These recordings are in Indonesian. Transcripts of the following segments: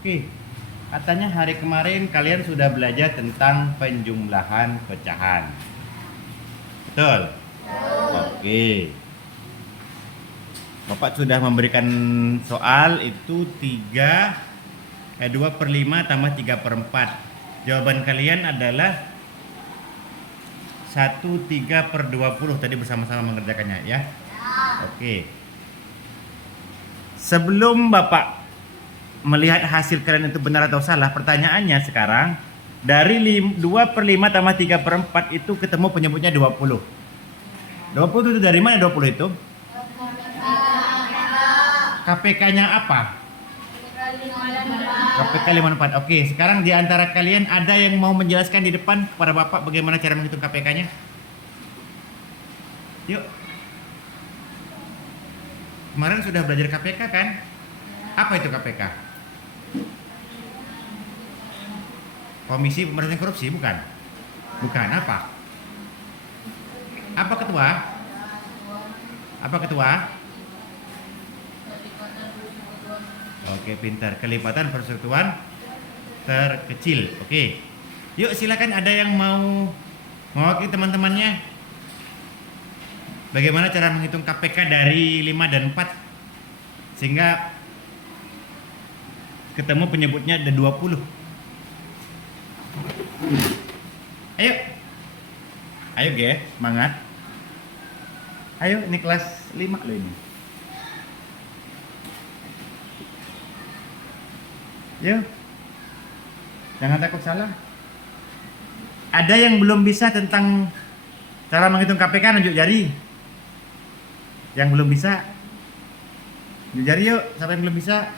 Oke, katanya hari kemarin kalian sudah belajar tentang penjumlahan pecahan. Betul? Oke. Bapak sudah memberikan soal itu 2/5 tambah 3/4. Jawaban kalian adalah 1/3/20 tadi bersama-sama mengerjakannya ya. Oke. Sebelum Bapak melihat hasil kalian itu benar atau salah, pertanyaannya sekarang dari 2/5 tambah 3/4 itu ketemu penyebutnya 20. 20 itu dari mana 20 itu? KPK-nya apa? KPK 54. Oke, sekarang di antara kalian ada yang mau menjelaskan di depan kepada Bapak bagaimana cara menghitung KPK-nya? Yuk. Kemarin sudah belajar KPK kan? Apa itu KPK? Komisi Pemberantasan Korupsi, bukan? Bukan, apa? Apa ketua? Apa ketua? Oke, pintar. Kelipatan persekutuan terkecil. Oke. Yuk, silakan ada yang mau mewakili teman-temannya. Bagaimana cara menghitung KPK dari 5 dan 4 sehingga ketemu penyebutnya ada 20. Ayo. Ayo, Ge, semangat. Ayo, ini kelas 5 loh ini. Yuk. Jangan takut salah. Ada yang belum bisa tentang cara menghitung KPK, nunjuk jari. Yang belum bisa, nunjuk jari yuk. Siapa yang belum bisa?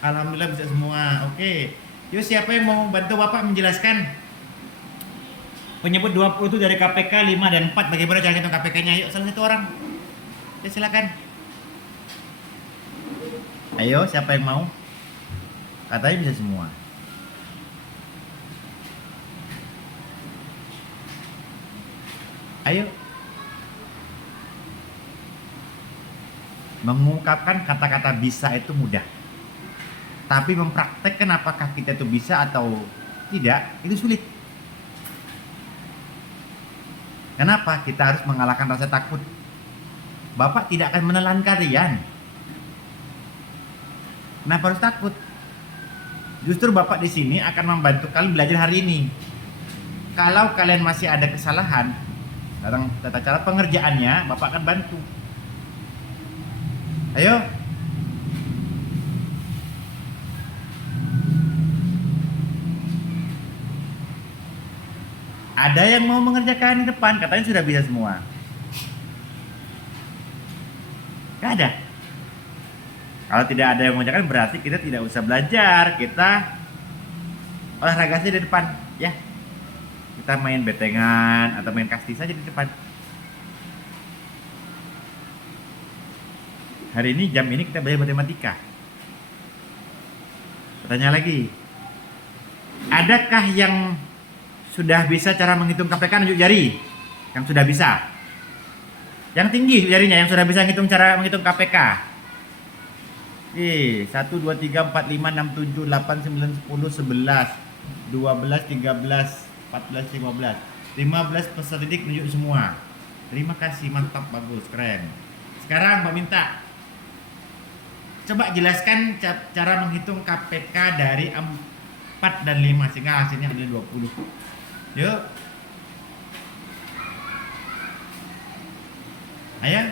Alhamdulillah bisa semua. Oke. Yuk, siapa yang mau bantu Bapak menjelaskan penyebut 20 itu dari KPK 5 dan 4, bagaimana cara hitung KPK-nya? Yuk, salah satu orang. Ya, silakan. Ayo, siapa yang mau? Katanya bisa semua. Ayo. Mengungkapkan kata-kata bisa itu mudah. Tapi mempraktekkan apakah kita itu bisa atau tidak, itu sulit. Kenapa? Kita harus mengalahkan rasa takut. Bapak tidak akan menelan kalian. Kenapa harus takut? Justru Bapak di sini akan membantu kalian belajar hari ini. Kalau kalian masih ada kesalahan dalam tata cara pengerjaannya, Bapak akan bantu. Ayo. Ada yang mau mengerjakan di depan, katanya sudah bisa semua. Gak ada. Kalau tidak ada yang mengerjakan berarti kita tidak usah belajar, kita olahraga saja di depan, ya. Kita main betengan atau main kasti saja di depan. Hari ini jam ini kita belajar matematika. Pertanyaan lagi. Adakah yang sudah bisa cara menghitung KPK, nunjuk jari? Yang sudah bisa. Yang tinggi jarinya yang sudah bisa cara menghitung KPK. 1, 2, 3, 4, 5, 6, 7, 8, 9, 10, 11, 12, 13, 14, 15. 15 peserta didik nunjuk semua. Terima kasih, mantap, bagus, keren. Sekarang Mbak minta, coba jelaskan cara menghitung KPK dari 4 dan 5 sehingga hasilnya ada 20. Yuk. Ayo.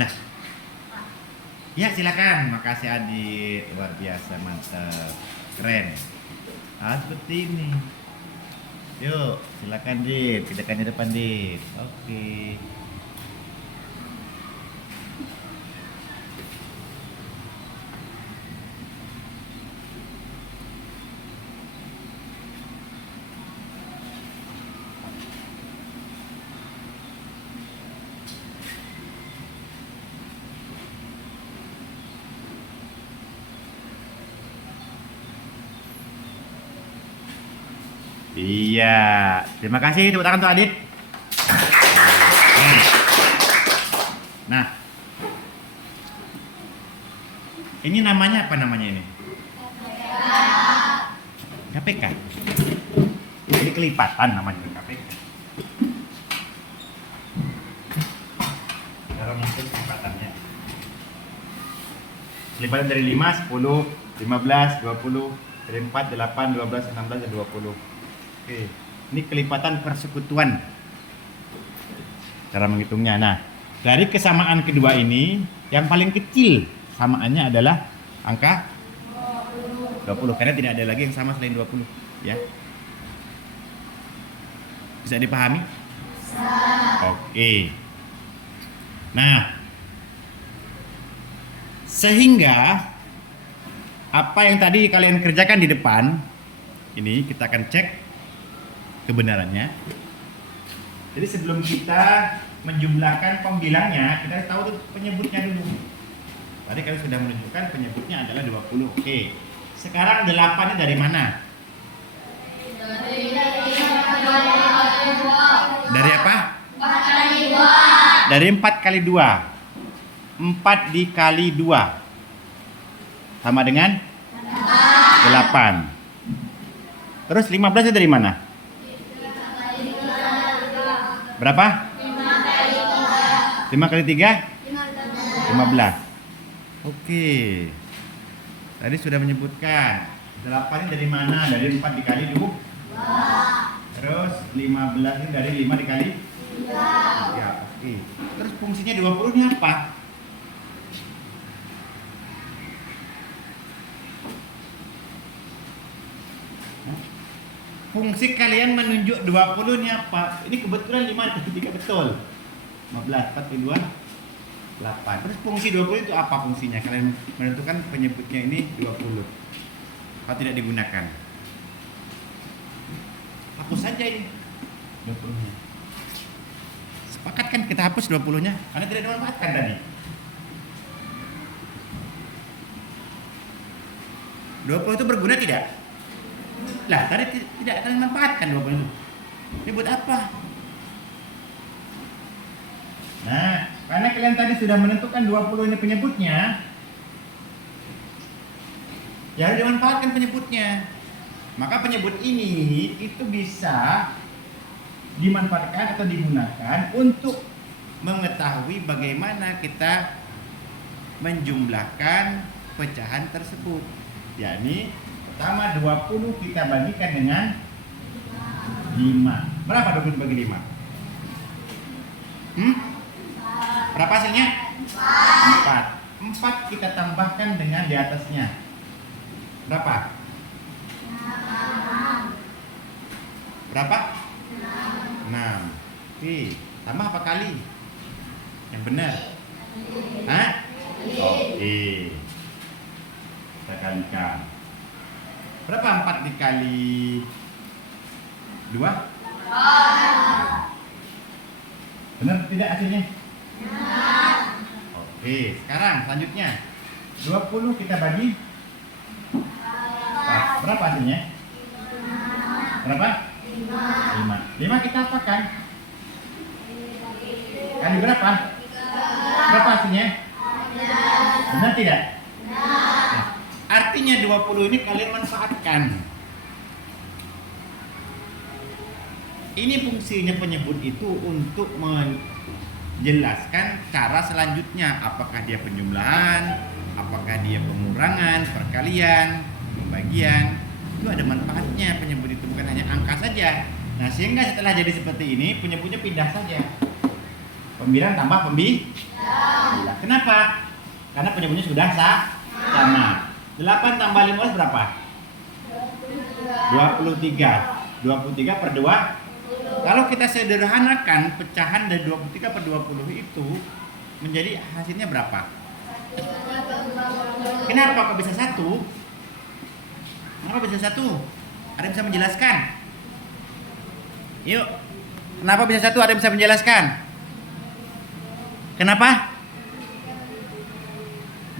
Lah. Ya, silakan. Makasih Adit. Luar biasa, mantap. Keren. Seperti ini. Yuk, silakan Dit. Kerjakan di depan Dit. Oke. Iya, terima kasih, tepuk tangan untuk Adit. Nah, Ini namanya apa namanya ini? KPK. Jadi kelipatan namanya KPK. Cara menghitung kelipatannya. Kelipatan dari 5, 10, 15, 20, dari 4, 8, 12, 16, dan 20. Oke. Ini kelipatan persekutuan. Cara menghitungnya. Nah, dari kesamaan kedua ini, yang paling kecil samaannya adalah angka 20. Karena tidak ada lagi yang sama selain 20. Ya. Bisa dipahami? Bisa. Oke. Nah, sehingga apa yang tadi kalian kerjakan di depan, ini kita akan cek kebenarannya. Jadi sebelum kita menjumlahkan pembilangnya, kita tahu tuh penyebutnya dulu. Tadi kalian sudah menunjukkan penyebutnya adalah 20. Oke. Sekarang 8-nya dari mana? Dari apa? 4 kali 2. Dari 4 kali 2. 4 dikali 2 sama dengan 8. Terus 15 dari mana? Berapa? 5 kali 3? 15. Oke. Tadi sudah menyebutkan 8 ini dari mana? Dari 4 dikali 2. Terus 15 ini dari 5 dikali 3. Oke. Terus fungsinya 20 ini apa? Fungsi kalian menunjuk 20 ini apa? Ini kebetulan 5 kali 3 betul. 15 kali 2 8. Terus fungsi 20 itu apa fungsinya? Kalian menentukan penyebutnya ini 20. Kalau tidak digunakan, hapus saja ini 20-nya. Sepakat kan kita hapus 20-nya? Karena tidak dimanfaatkan tadi. 20 itu berguna tidak? Lah, tadi tidak kalian manfaatkan 20 itu. Ini buat apa? Nah, karena kalian tadi sudah menentukan 20 ini penyebutnya, ya harus dimanfaatkan penyebutnya. Maka penyebut ini itu bisa dimanfaatkan atau digunakan untuk mengetahui bagaimana kita menjumlahkan pecahan tersebut. Yakni pertama 20 kita bagikan dengan 5. Berapa 20 bagi 5? Berapa hasilnya? 4. 4 kita tambahkan dengan di atasnya. Berapa? 6. 6. Oke, tambah apa kali? Yang benar? Hah? Oke. Kita kalikan. Berapa 4 dikali 2? Benar tidak hasilnya? Benar. Oke, sekarang selanjutnya 20 kita bagi 4. Berapa hasilnya? Berapa? 5. 5 kita apakan? Kali berapa? Berapa hasilnya? Benar tidak? Nah, artinya 20 ini kalian manfaatkan. Ini fungsinya penyebut itu untuk menjelaskan cara selanjutnya. Apakah dia penjumlahan, apakah dia pengurangan, perkalian, pembagian. Itu ada manfaatnya penyebut itu, bukan hanya angka saja. Nah, sehingga setelah jadi seperti ini, penyebutnya pindah saja. Pembilang tambah pembilang. Kenapa? Karena penyebutnya sudah sama. 8 tambah 15 berapa? 23. 23 per 2. Kalau kita sederhanakan pecahan dari 23 per 20 itu menjadi hasilnya berapa? Kenapa kok bisa 1? Kenapa bisa 1? Ada yang bisa menjelaskan? Yuk. Kenapa bisa 1? Ada yang bisa menjelaskan? Kenapa?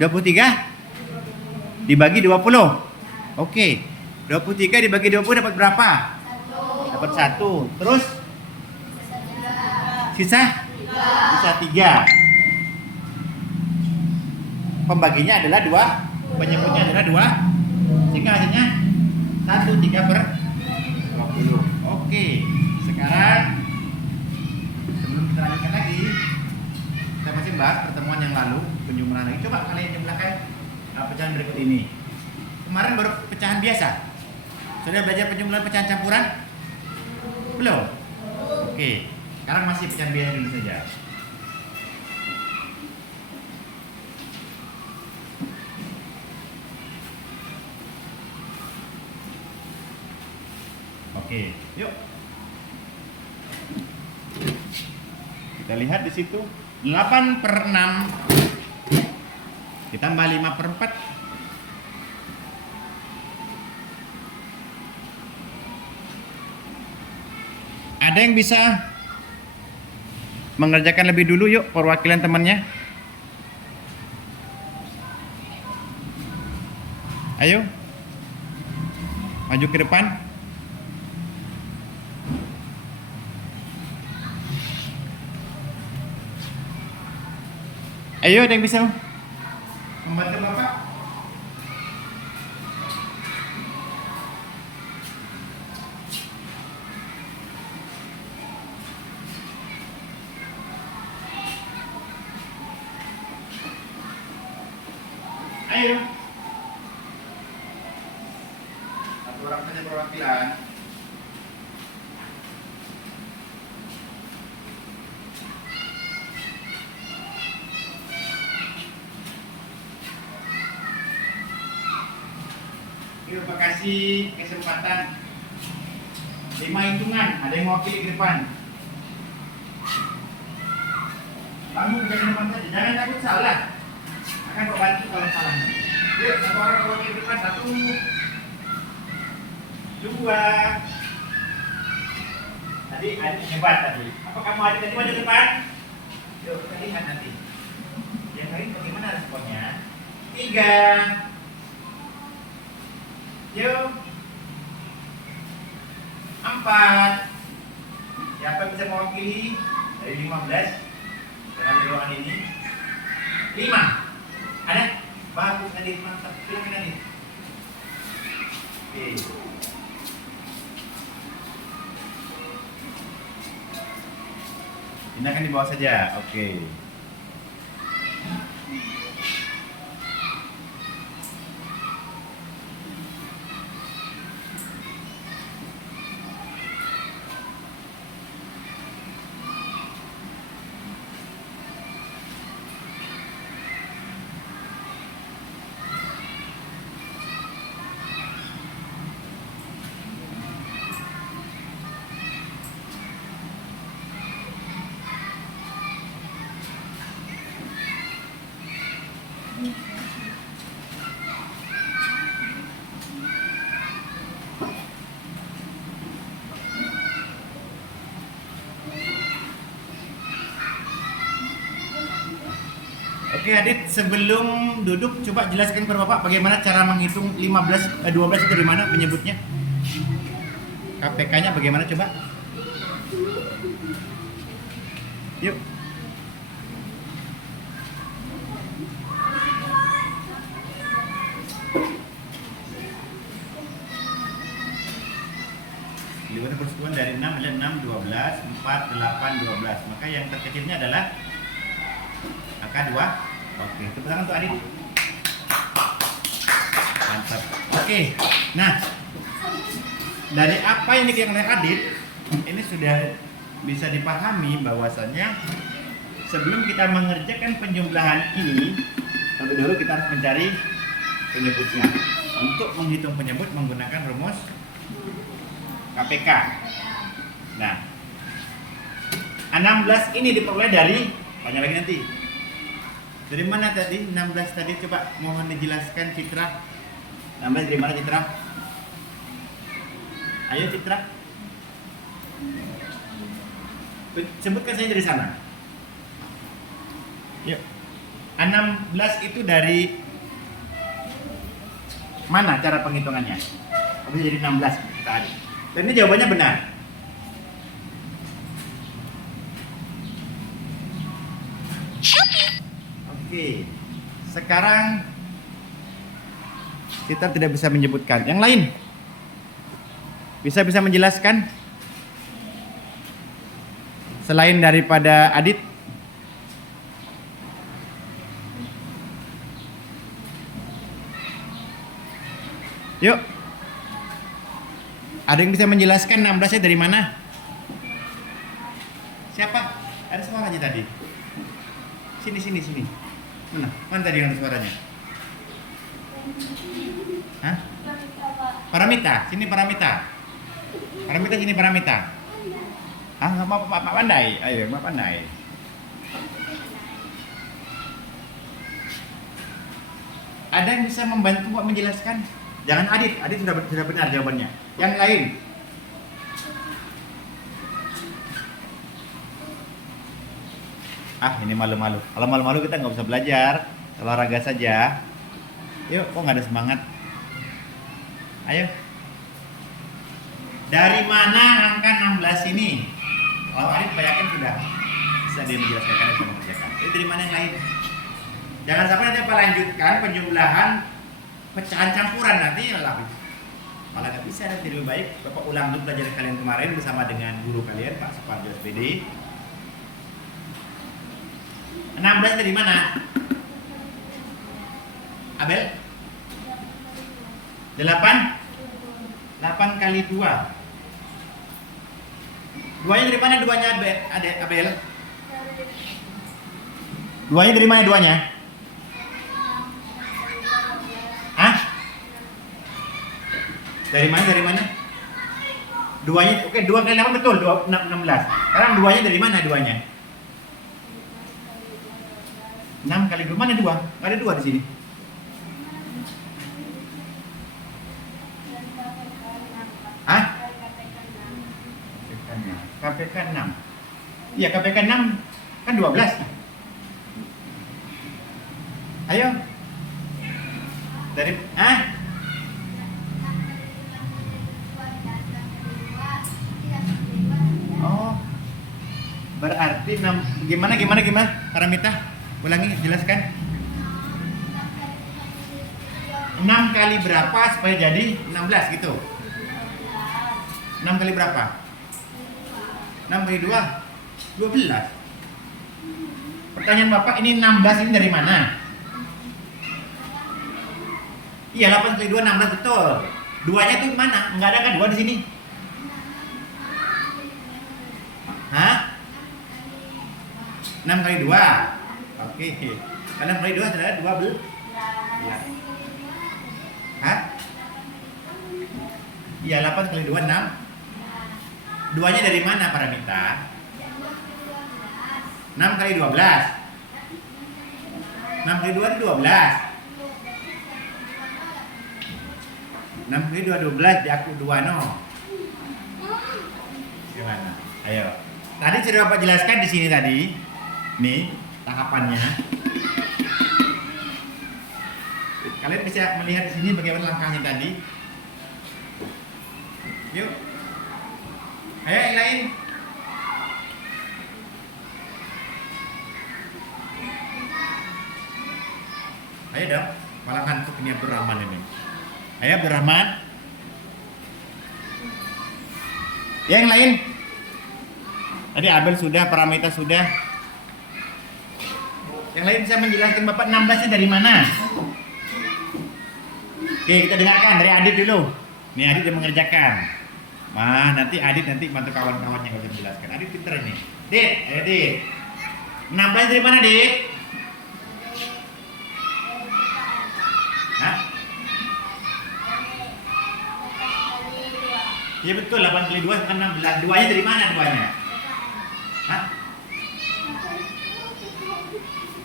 23 dibagi 20. Oke. 23 dibagi 20 dapat berapa? 1. Dapat 1. Terus sisa 3. Pembaginya adalah penyebutnya adalah 2, sehingga hasilnya 1/3/20. Oke, sekarang sebelum kita lanjutkan lagi, kita masih bahas pertemuan yang lalu, penjumlahan lagi. Coba kalian jumlahkan pecahan berikut ini. Kemarin baru pecahan biasa. Sudah belajar penjumlahan pecahan campuran? Belum? Oke, sekarang masih pecahan biasa dulu saja. Oke, yuk. Kita lihat di situ 8/6 ditambah 5/4. Ada yang bisa mengerjakan lebih dulu yuk perwakilan temannya. Ayo. Maju ke depan. Ayo, ada yang bisa membantu Bapak? Ayo. Satu orang saja perwakilan. Bapak kasih kesempatan 5 hitungan, ada yang mewakili ke depan. Kamu ke depan saja, jangan takut salah. Akan Pak bantu kalau salah. Yuk, satu orang mewakili ke depan, 1, 2. Tadi Adit hebat tadi. Apa kamu Adit tadi maju ke depan? Yuk, kita lihat nanti. Yang lain bagaimana responnya? 3. Yuk. 4. Siapa bisa mewakili dari 15 dengan ruangan ini? 5. Ada? Bagus tadi, mantap. Silakan tadi. Oke. Pindahkan di bawah saja. Oke. Oke Adit, sebelum duduk coba jelaskan kepada Bapak bagaimana cara menghitung 12 itu dari mana penyebutnya? KPK-nya bagaimana coba? Yuk. Liwat persekutuan dari 6 ada 6, 12, 4, 8, 12. Maka yang terkecilnya adalah angka 2. Oke, tepuk tangan untuk Adit. Mantap. Oke, nah dari apa yang dikatakan oleh Adit, ini sudah bisa dipahami bahwasannya sebelum kita mengerjakan penjumlahan ini, terlebih dahulu kita harus mencari penyebutnya. Untuk menghitung penyebut menggunakan rumus KPK. Nah, 16 ini diperoleh dari, tanya lagi nanti. Dari mana tadi? 16 tadi coba mohon dijelaskan Citra. 16 dari mana Citra? Ayo Citra. Sebutkan saja dari sana. Yuk. 16 itu dari mana cara penghitungannya? Bisa jadi 16 kita ada. Dan ini jawabannya benar. Oke, sekarang Kita tidak bisa menyebutkan. Yang lain bisa menjelaskan selain daripada Adit? Yuk. Ada yang bisa menjelaskan 16-nya dari mana? Siapa? Ada suaranya tadi. Sini. Mana tadi yang ada suaranya? Hah? Paramita, sini Paramita. Sini Paramita. Ah, nggak apa-apa, Pak pandai. Ayo, Pak pandai. Ada yang bisa membantu Pak menjelaskan? Jangan Adit sudah benar jawabannya. Yang lain? Ah, ini malu-malu. Kalau malu-malu kita nggak usah belajar, olahraga saja. Yuk, kok nggak ada semangat? Ayo. Dari mana angka 16 ini? Kalau Adit bayangkan sudah bisa dia menjelaskan, karena bisa mengerjakan. Itu dari mana yang lain? Jangan sampai nanti Bapak lanjutkan penjumlahan pecahan campuran nanti malah nggak bisa. Nanti lebih baik Bapak ulang dulu pelajaran kalian kemarin bersama dengan guru kalian Pak Suparjo SPD. 16 dari mana? Abel? 8 kali 2. Duanya dari mana duanya Abel? Duanya dari mana duanya? Hah? Dari mana? Duanya, oke, 2 kali 8 betul, 16. Sekarang duanya dari mana duanya? 6 kali 2, mana 2? Nggak ada 2 di sini. Hah? KPK 6. Iya, KPK 6 kan 12. Ayo. Dari Oh. Berarti 6 gimana Paramita? Ulangi, jelaskan. 6 kali berapa supaya jadi 16 gitu? 6 kali berapa? 6 kali 2? 12. Pertanyaan Bapak, ini 16 ini dari mana? Iya, 8 kali 2 16 betul. Duanya tuh mana? Enggak ada kan 2 di sini? Hah? 6 kali 2. Oke. 6 kali 2 adalah 12. Ya. Hah? Iya, 8 kali 2 6. Duanya dari mana Paramita? 6 kali 12. 6 kali 2 12. 6 kali 2 12, di aku 2 no. Gimana? Ayo. Tadi sudah Bapak jelaskan di sini tadi. Nih, tahapannya. Kalian bisa melihat di sini bagaimana langkahnya tadi. Yuk. Ayo yang lain. Ayo dong, malah ngantuk ini Abdurrahman ini. Ayo Abdurrahman. Yang lain. Tadi Abel sudah, Paramita sudah. Yang lain bisa menjelaskan Bapak 16-nya dari mana? Oke, kita dengarkan dari Adit dulu. Nih Adit yang mengerjakan. Nanti Adit bantu kawan-kawannya yang bisa menjelaskan. Adit pinter ini. Dit, ayo Dit. 16 dari mana Dit? Hah? Iya betul, 8 kali 2 kan 16. Duanya dari mana duanya? Hah?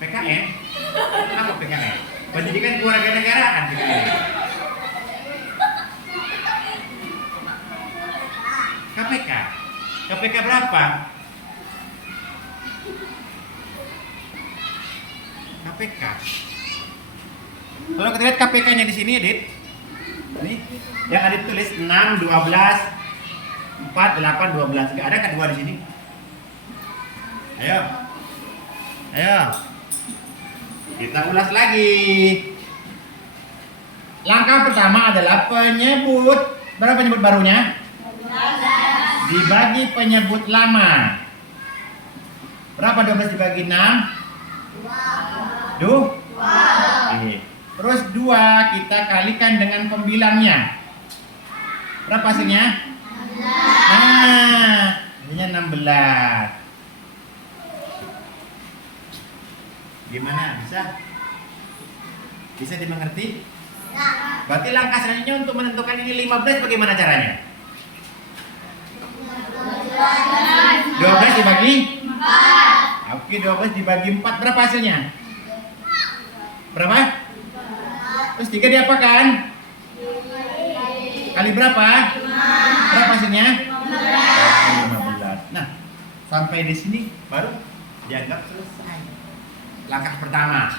PKN? Apa PKN? Pendidikan Kewarganegaraan PKN. KPK? KPK berapa? KPK. Kalau kita lihat KPK-nya di sini, Dit. Nih, yang ada tulis 6, 12, 4, 8, 12. Enggak ada kan 2 di sini? Ayo. Ayo. Kita ulas lagi. 8 Langkah pertama adalah penyebut. Berapa penyebut barunya? Dibagi penyebut lama. Berapa 12 dibagi 6? 2. Oke. Terus 2 kita kalikan dengan pembilangnya. Berapa hasilnya? 16. Nah, hasilnya 16. Gimana? Bisa dimengerti? Berarti langkah selanjutnya untuk menentukan ini 15 bagaimana caranya? 12 dibagi 4. Oke, 12 dibagi 4 berapa hasilnya? Berapa? Terus 3 diapakan? Kali berapa? Berapa hasilnya? 15. Nah, sampai di sini baru dianggap selesai. Langkah pertama.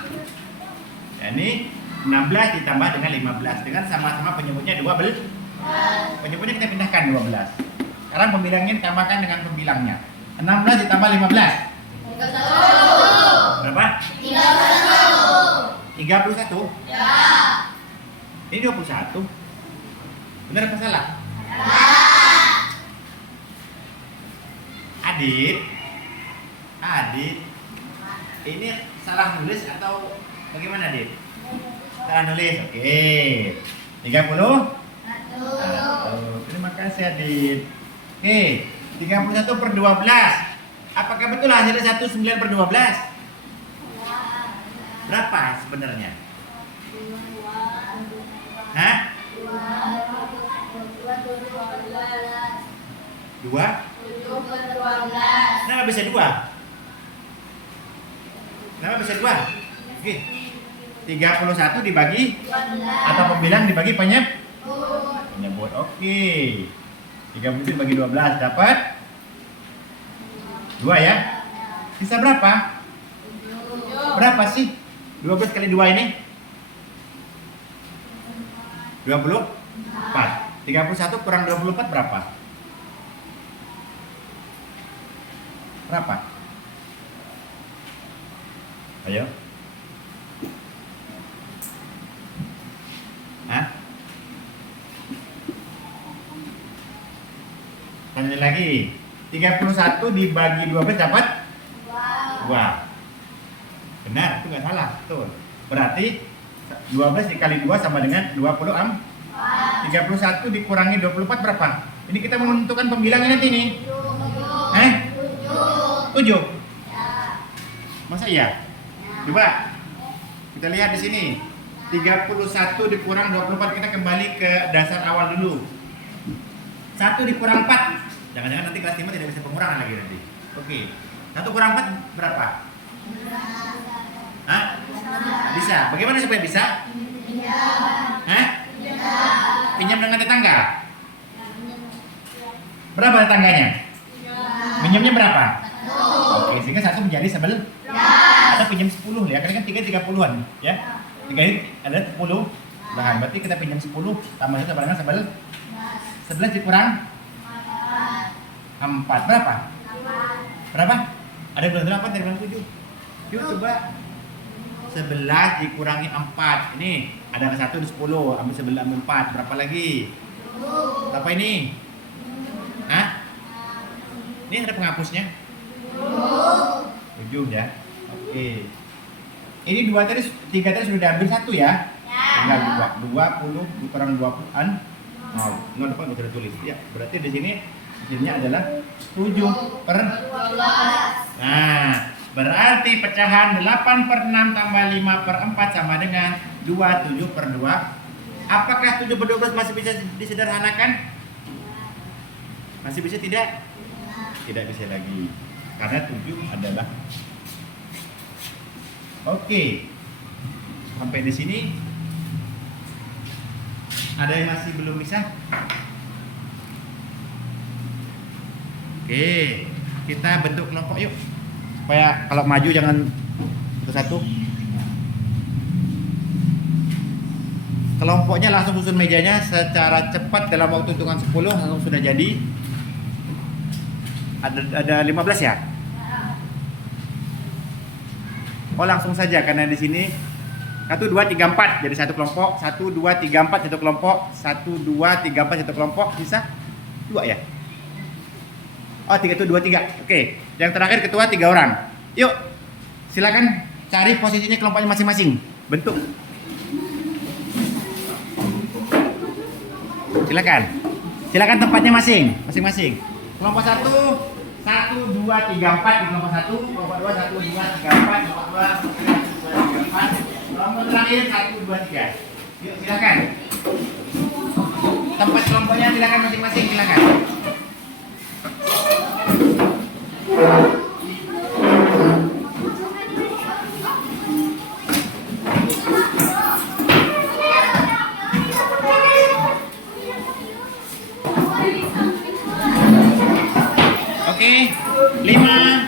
Ya, ini 16 ditambah dengan 15 dengan sama-sama penyebutnya 12. Penyebutnya kita pindahkan 12. Sekarang pembilangnya ditambahkan dengan pembilangnya. 16 ditambah 15. 31. Berapa? 31. Ya. Ini 21. Benar apa salah? Adit. Ini salah nulis atau bagaimana, Adit? Salah nulis. Oke. 30. Terima kasih, Adit. Oke, 31 per 12. Apakah betul hasilnya 19 per 12? Berapa sebenarnya? Hah? 2? Kenapa bisa 2? Oke. 31 dibagi atau pembilang dibagi penyebut. Oke. 30 dibagi 12 dapat 2 ya. Sisa berapa? Berapa sih? 12 kali 2 ini? 24. 31 kurang 24 berapa? Berapa? Ayo. Hah? Tanya lagi. 31 dibagi 12 dapat 2. Benar, itu nggak salah. Betul. Berarti 12 dikali 2 sama dengan 24. 31 dikurangi 24 berapa? Ini kita menentukan pembilangnya nanti nih. 7. Masa iya? Coba kita lihat di sini. 31 dikurang 24, kita kembali ke dasar awal dulu. 1 dikurang 4. Jangan-jangan nanti kelas 5 tidak bisa pengurangan lagi nanti. Oke. 1 kurang 4 berapa? Hah? Bisa. Bagaimana supaya bisa? Hah? Pinjam dengan tetangga. Berapa tetangganya? Minjamnya berapa? Oke, sehingga 1 menjadi 11. Ada pinjam 10 ya, karena kan 3 30-an ya. 3 ini ada 10. Nah, berarti kita pinjam 10 tambah 1 sama dengan 11. 11 dikurang 4 berapa? Berapa? Ada 28 dari 7. Yuk coba 11 dikurangi 4. Ini ada 1 di 10, ambil 11 ambil 4. Berapa lagi? Berapa ini? Hah? Ini ada penghapusnya? 7 ya. Oke. Ini 2 tadi, 3 tadi sudah diambil 1 ya? Tinggal 20 dikurang 20-an. Nah, nggak dapat bisa ditulis. Ya, berarti di sini hasilnya adalah 7 per 12. Nah, berarti pecahan 8 per 6 tambah 5 per 4 sama dengan 27 per 2. Apakah 7 per 12 masih bisa disederhanakan? Masih bisa tidak? Tidak bisa lagi. Karena 7 adalah. Oke. Sampai di sini. Ada yang masih belum bisa? Oke, kita bentuk kelompok yuk. Supaya kalau maju jangan satu-satu. Kelompoknya langsung susun mejanya secara cepat dalam waktu hitungan 10 langsung sudah jadi. Ada 15 ya? Oh, langsung saja karena di sini 1, 2, 3, 4 jadi satu kelompok. 1, 2, 3, 4 satu kelompok. 1, 2, 3, 4 satu kelompok. Bisa 2 ya? Oh 3 itu 2, 3. Oke. Yang terakhir ketua 3 orang. Yuk silakan cari posisinya kelompoknya masing-masing. Bentuk. Silakan tempatnya masing-masing. Kelompok 1, 1, 2, 3, 4 di kelompok 1. Kelompok 2, 1, 2, 3, 4. Kelompok 2, 1, 2, 3, 4. Kelompok terakhir 1, 2, 3. Yuk silakan. Tempat kelompoknya silakan masing-masing, silakan. Oke, 5, 6,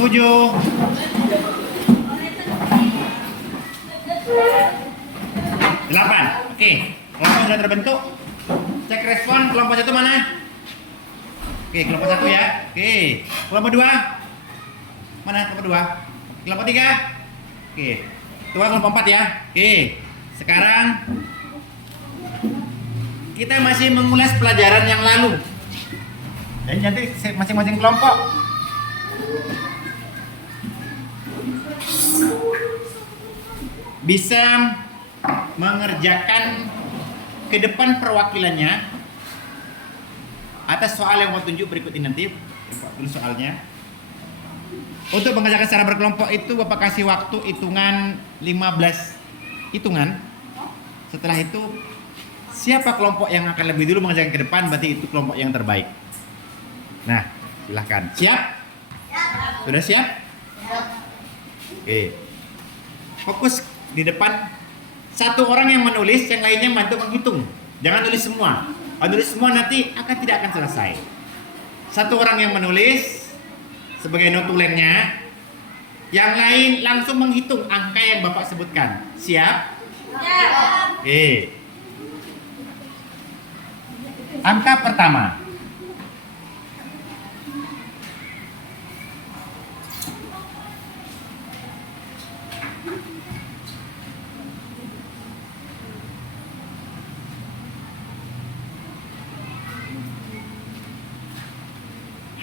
7, 8. Oke, kelompok sudah terbentuk. Cek respon kelompok 1 mana? Oke, kelompok 1 ya. Oke, kelompok 2 mana? Kelompok 2. Kelompok 3. Oke. Ketua kelompok 4 ya. Oke. Sekarang kita masih mengulas pelajaran yang lalu. Jadi nanti masing-masing kelompok bisa mengerjakan ke depan perwakilannya atas soal yang mau tunjuk berikut ini nanti. Dulu soalnya. Untuk mengerjakan secara berkelompok itu Bapak kasih waktu hitungan 15 hitungan. Setelah itu siapa kelompok yang akan lebih dulu mengerjakan ke depan berarti itu kelompok yang terbaik. Nah, silahkan. Siap? Sudah siap? Oke. Fokus di depan. Satu orang yang menulis, yang lainnya bantu menghitung. Jangan tulis semua. Kalau tulis semua nanti tidak akan selesai. Satu orang yang menulis sebagai notulennya, yang lain langsung menghitung angka yang Bapak sebutkan. Siap? Siap. Oke. Angka pertama.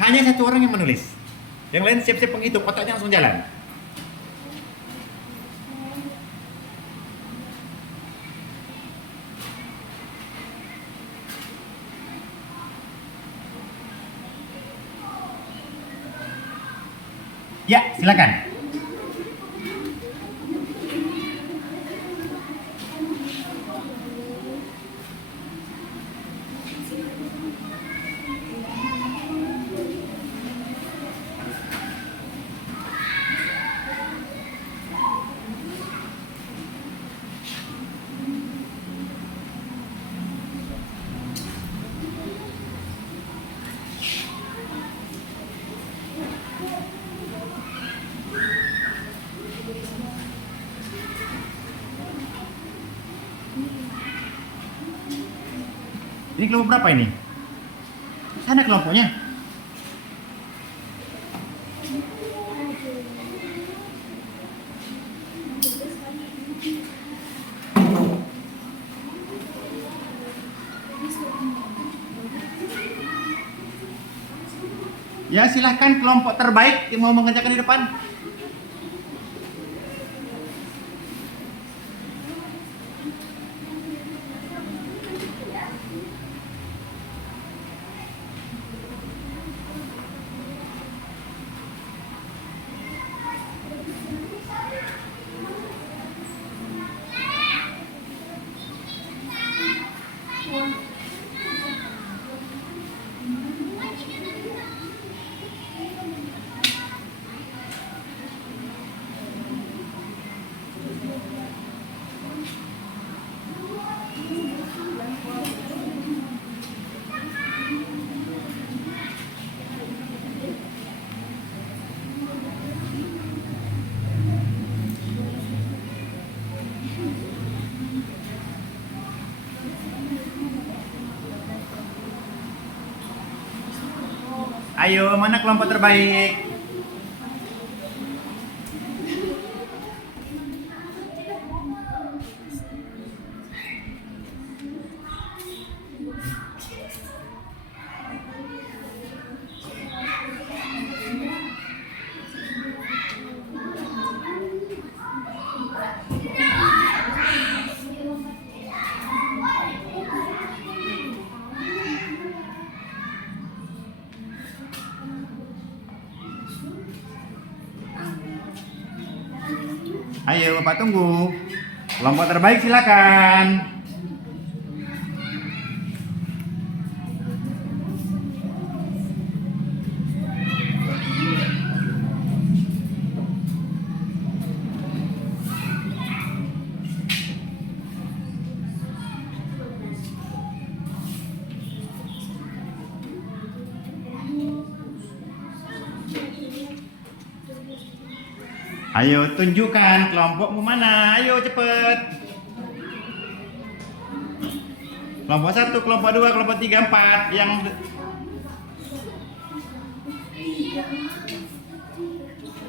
Hanya satu orang yang menulis. Yang lain siap-siap menghitung, otaknya langsung jalan. Ya, silakan. Ini kelompok berapa ini? Sana kelompoknya. Ya silahkan kelompok terbaik yang mau mengerjakan di depan. Ayo, mana kelompok terbaik? Ayo, Bapak tunggu. Kelompok terbaik silakan. Ayo tunjukkan kelompokmu mana. Ayo cepet. Kelompok 1, kelompok 2, kelompok 3, 4 yang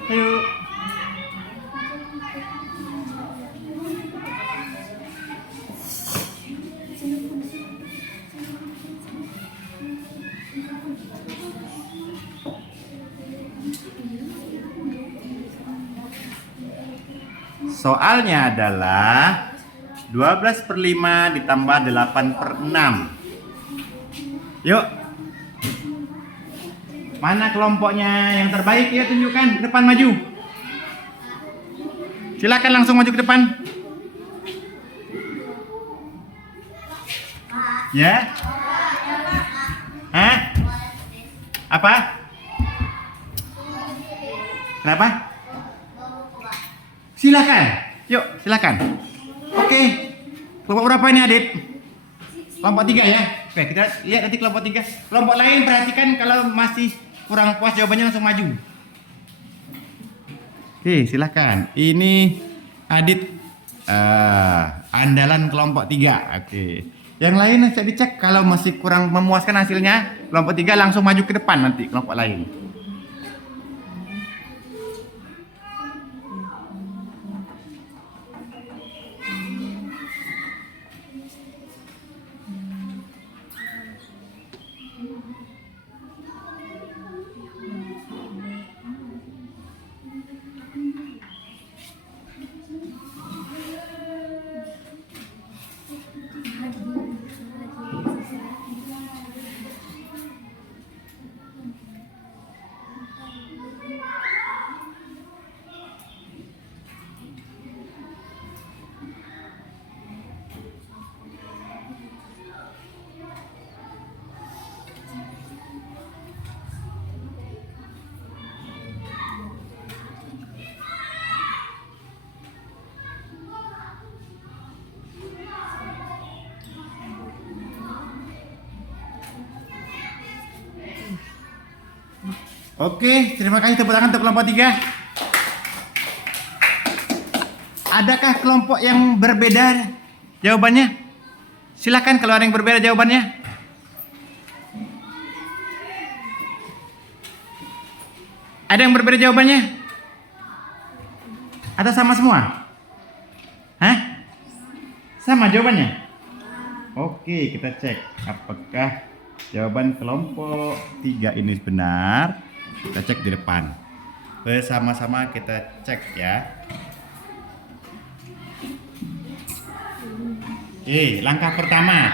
ayo. Soalnya adalah 12/5 ditambah 8/6. Yuk. Mana kelompoknya yang terbaik? Ya tunjukkan, depan maju. Silakan langsung maju ke depan. Ya? Hah? Apa? Kenapa? Silakan. Yuk, silakan. Oke. Kelompok berapa ini, Adit? Kelompok 3 ya. Oke, kita lihat nanti kelompok 3. Kelompok lain perhatikan kalau masih kurang puas jawabannya langsung maju. Oke, silakan. Ini Adit andalan kelompok 3. Oke. Yang lain saya dicek kalau masih kurang memuaskan hasilnya, kelompok 3 langsung maju ke depan nanti kelompok lain. Oke, terima kasih tepuk tangan untuk kelompok 3. Adakah kelompok yang berbeda jawabannya? Silakan kalau ada yang berbeda jawabannya. Ada yang berbeda jawabannya? Atau sama semua? Hah? Sama jawabannya? Oke, kita cek apakah jawaban kelompok 3 ini benar. Kita cek di depan. Bersama-sama kita cek ya. Langkah pertama.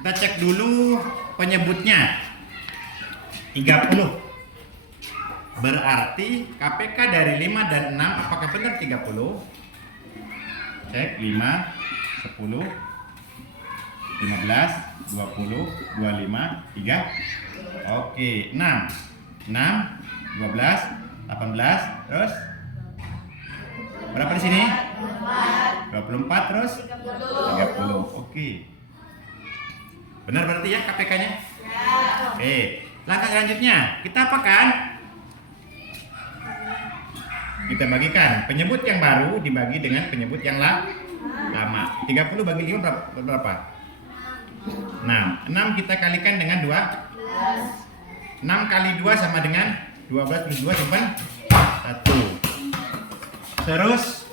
Kita cek dulu penyebutnya. 30. Berarti KPK dari 5 dan 6 apakah benar 30? Cek 5, 10, 15, 20, 25, 3. Oke, 6, 12, 18, terus berapa di sini? 24, terus 30. Oke. Benar berarti ya KPK-nya? Ya. Oke, langkah selanjutnya kita apakan? Kita bagikan penyebut yang baru dibagi dengan penyebut yang lama. 30 bagi 5 berapa? 6. 6 kita kalikan dengan 2. 6 kali 2 sama dengan 12 plus 2 simpan 1. Terus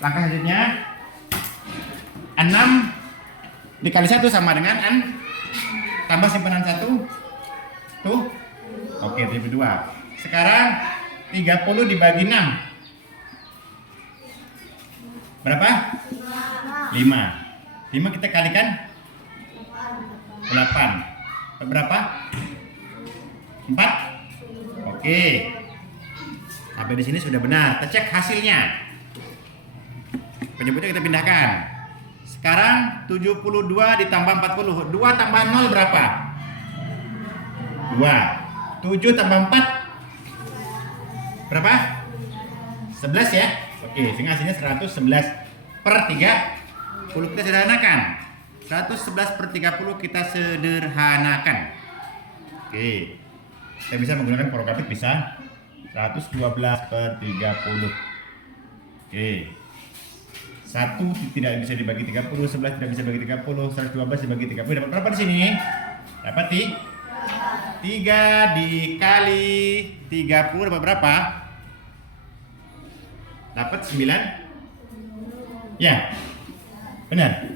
langkah selanjutnya 6 dikali 1 sama dengan tambah simpanan 1 tuh. Oke, jadi 2. Sekarang 30 dibagi 6 berapa? 5 kita kalikan 8 berapa? 4. Oke, sampai di sini sudah benar. Kita cek hasilnya. Penyebutnya kita pindahkan. Sekarang 72 ditambah 40. 2 tambah 0 berapa? 2. 7 tambah 4 berapa? 11 ya. Oke, sehingga hasilnya 111 per 30. Kita sederhanakan. 111 per 30 kita sederhanakan. Oke, kita bisa menggunakan porokapit, bisa 112 per 30. Oke, 1 tidak bisa dibagi 30, 11 tidak bisa dibagi 30, 112 dibagi 30. Dapat berapa di sini? Dapat 3 dikali 30 dapat berapa? Dapat 9. Ya, benar.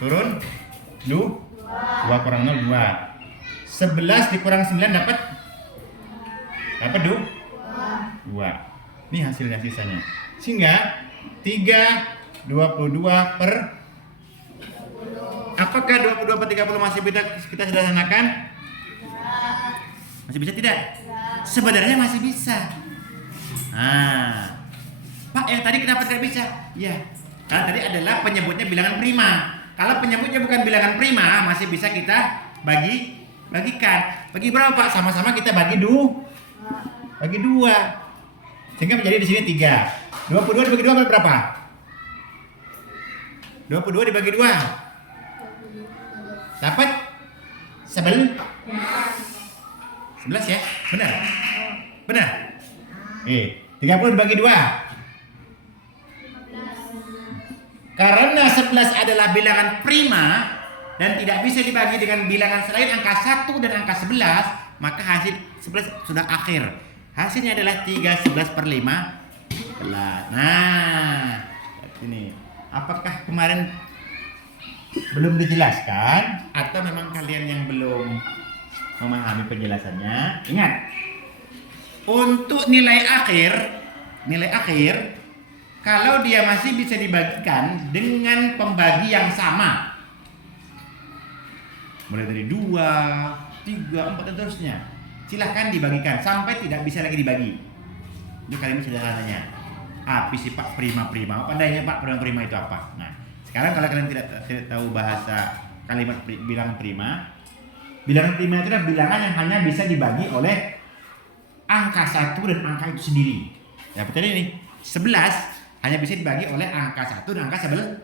Turun 2 kurang 0 2. 11 dikurang 9 dapat 2. Ini hasilnya sisanya. Sehingga 22 per apakah 22 per 30 masih bisa kita sederhanakan? Masih bisa tidak? Sebenarnya masih bisa. Pak, yang tadi kenapa tidak bisa? Ya, karena tadi adalah penyebutnya bilangan prima. Kalau penyebutnya bukan bilangan prima, masih bisa kita bagikan. Bagi berapa, Pak? Sama-sama kita bagi 2. Sehingga menjadi di sini 3. 22 dibagi 2 berapa? 22 dibagi 2 dapat 11 ya? Benar? 30 dibagi 2. Karena 11 adalah bilangan prima dan tidak bisa dibagi dengan bilangan selain angka 1 dan angka 11, maka hasil 11 sudah akhir. Hasilnya adalah 3/11 per 5. Nah, ini apakah kemarin belum dijelaskan atau memang kalian yang belum memahami penjelasannya? Ingat, untuk nilai akhir kalau dia masih bisa dibagikan dengan pembagi yang sama, mulai dari 2, 3, 4 dan seterusnya, silahkan dibagikan sampai tidak bisa lagi dibagi. Itu kalimat sederhananya. Apa sih Pak prima? Pandainya Pak prima itu apa? Nah, sekarang kalau kalian tidak tahu bahasa kalimat bilangan prima itu adalah bilangan yang hanya bisa dibagi oleh angka 1 dan angka itu sendiri. Ya, betul ini. 11 hanya bisa dibagi oleh angka 1 dan angka 11.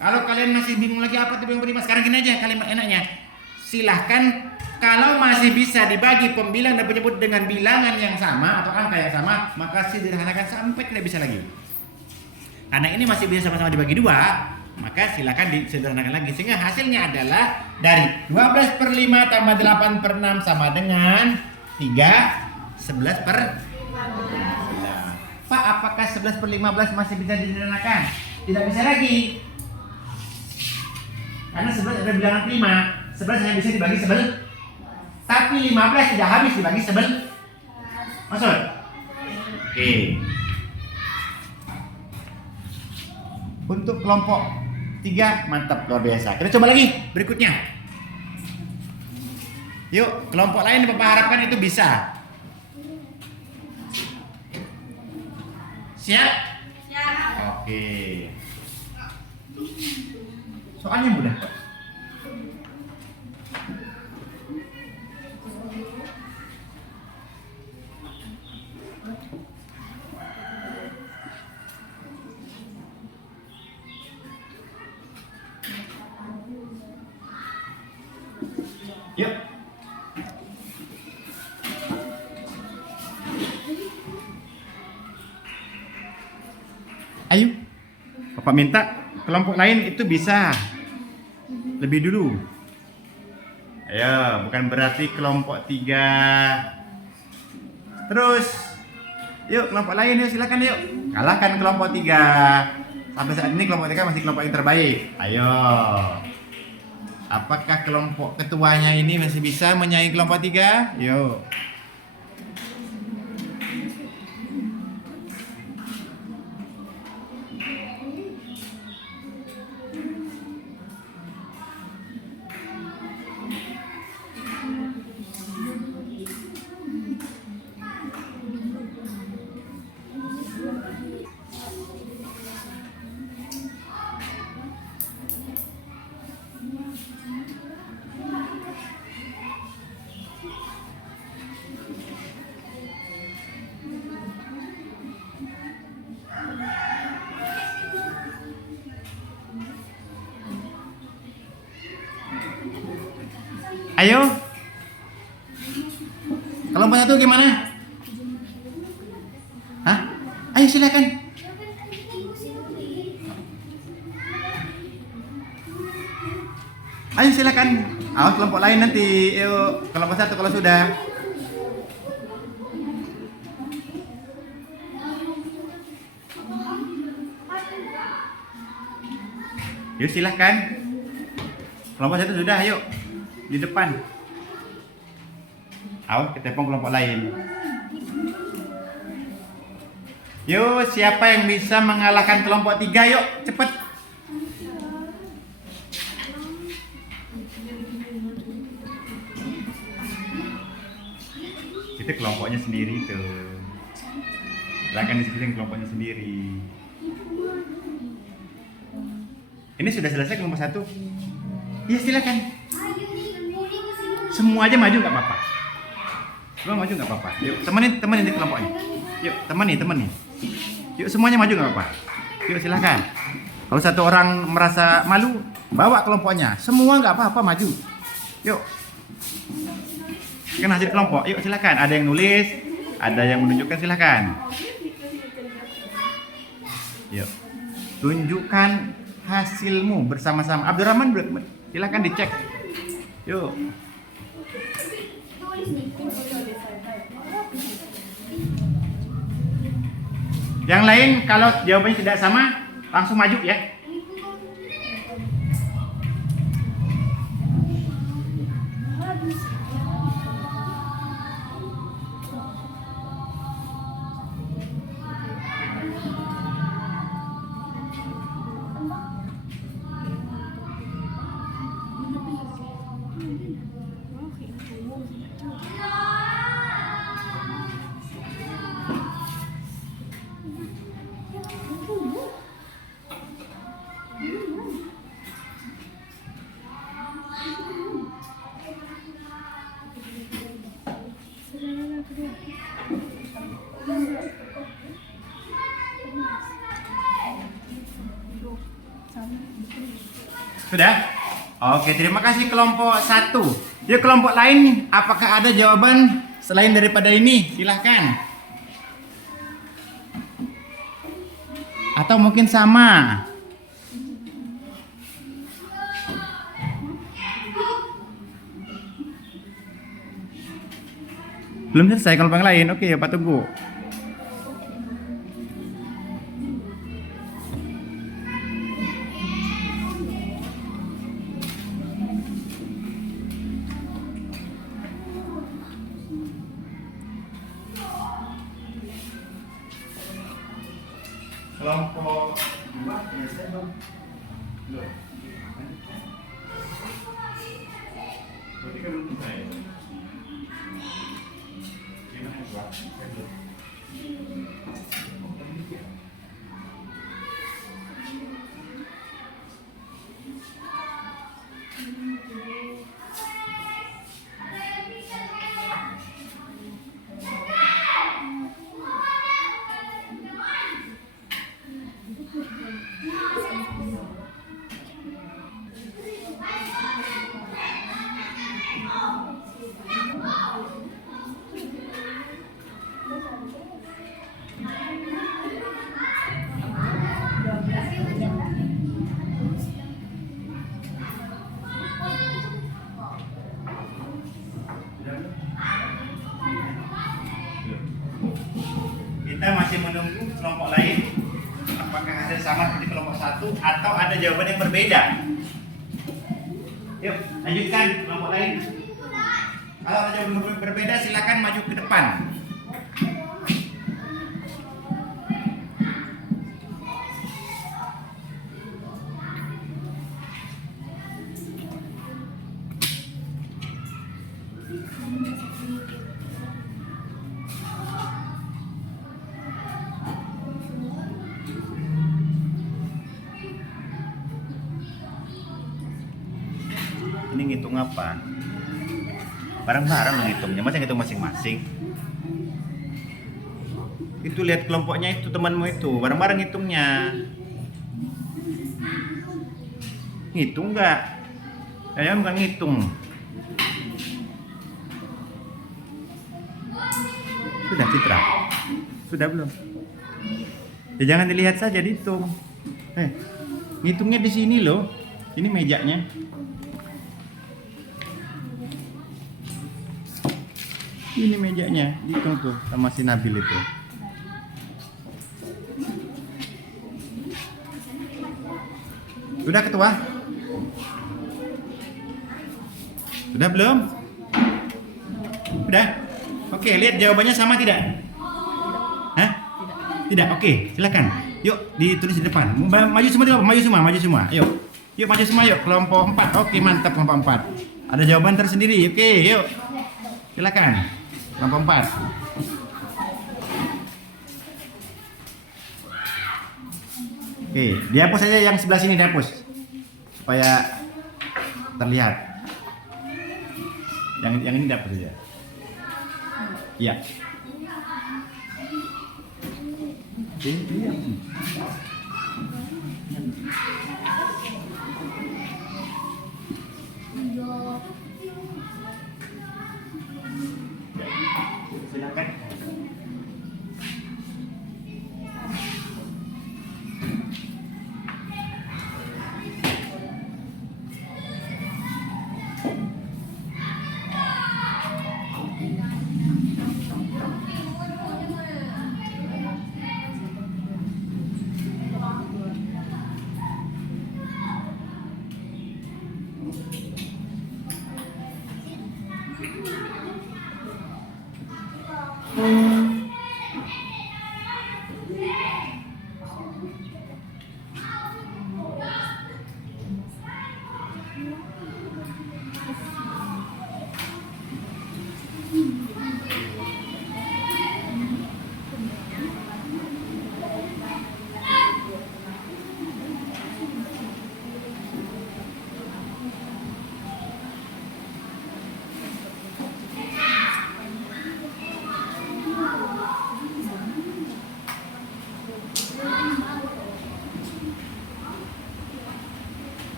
Kalau kalian masih bingung lagi apa itu bilangan prima, sekarang gini aja kalimat enaknya. Silahkan kalau masih bisa dibagi pembilang dan penyebut dengan bilangan yang sama atau angka yang sama, maka sederhanakan sampai tidak bisa lagi. Karena ini masih bisa sama-sama dibagi 2, maka silahkan disederhanakan lagi. Sehingga hasilnya adalah dari 12 per 5 tambah 8 per 6 sama dengan 3/11 per 15. Pak, apakah 11 per 15 masih bisa disederhanakan? Tidak bisa lagi. Karena 11 ada bilangan prima. 11 hanya bisa dibagi 11. Tapi 15 tidak habis dibagi 11. Maksud? Oke. Untuk kelompok 3 mantap, luar biasa. Kita coba lagi berikutnya. Yuk, kelompok lain yang Bapak harapkan itu bisa. Siap? Siap. Oke. Soalnya mudah kok. Yuk. Ayo. Bapak minta kelompok lain itu bisa lebih dulu. Ayo, bukan berarti kelompok 3. Terus, yuk kelompok lain yuk, silakan yuk. Kalahkan kelompok 3. Sampai saat ini kelompok 3 masih kelompok yang terbaik. Ayo. Apakah kelompok ketuanya ini masih bisa menyaingi kelompok 3? Yuk. Ayo. Kelompok 1 gimana? Hah? Ayo silakan. Ayo silakan. Awas kelompok lain nanti. Yuk, kelompok 1 kalau sudah. Yuk silakan. Kelompok 1 sudah, yuk. Di depan. Awas ketepung kelompok lain. Yuk, siapa yang bisa mengalahkan kelompok 3? Yuk, cepet. Itu kelompoknya sendiri tuh. Silakan disini kelompoknya sendiri. Ini sudah selesai kelompok 1. Iya silakan. Semua aja maju nggak apa-apa. Semua maju nggak apa-apa. Yuk temenin di kelompoknya. Yuk temenin. Yuk semuanya maju nggak apa-apa. Yuk silakan. Kalau satu orang merasa malu, bawa kelompoknya. Semua nggak apa-apa maju. Yuk. Kan hasil kelompok. Yuk silakan. Ada yang nulis, ada yang menunjukkan silakan. Yuk. Tunjukkan hasilmu bersama-sama. Abdurrahman silakan dicek. Yuk. Yang lain kalau jawabannya tidak sama langsung maju ya. Sudah? Oke, terima kasih kelompok 1. Yuk kelompok lain, apakah ada jawaban selain daripada ini? Silahkan. Atau mungkin sama. Belum selesai kelompok yang lain. Oke, Pak tunggu. Kelompok 2 selesai belum? Belum. Berarti kan belum selesai. Gimana Pak? Belum. satu atau ada jawaban yang berbeda. Yuk, lanjutkan kelompok lain. Kalau ada jawaban yang berbeda, silakan maju ke depan. Ini ngitung apa? Bareng-bareng menghitungnya, masa ngitung masing-masing? Itu lihat kelompoknya itu, temanmu itu, bareng-bareng hitungnya. Ngitung nggak? Kayaknya bukan ngitung. Sudah Citra? Sudah belum? Ya jangan dilihat saja, dihitung. Ngitungnya di sini loh. Ini mejanya. Ini mejanya, dihitung tuh sama si Nabil itu. Sudah ketua? Sudah belum? Sudah? Oke, lihat jawabannya sama tidak? Hah? Tidak. Oke, silakan. Yuk, ditulis di depan. Maju semua, maju semua. Yuk. Yuk maju semua yuk, kelompok 4. Oke, mantap kelompok 4. Ada jawaban tersendiri. Oke, yuk. Silakan. Kelompok 4. Oke, dihapus saja yang sebelah sini, dihapus supaya terlihat. Yang ini dihapus saja. Iya. Oke, iya. Silakan.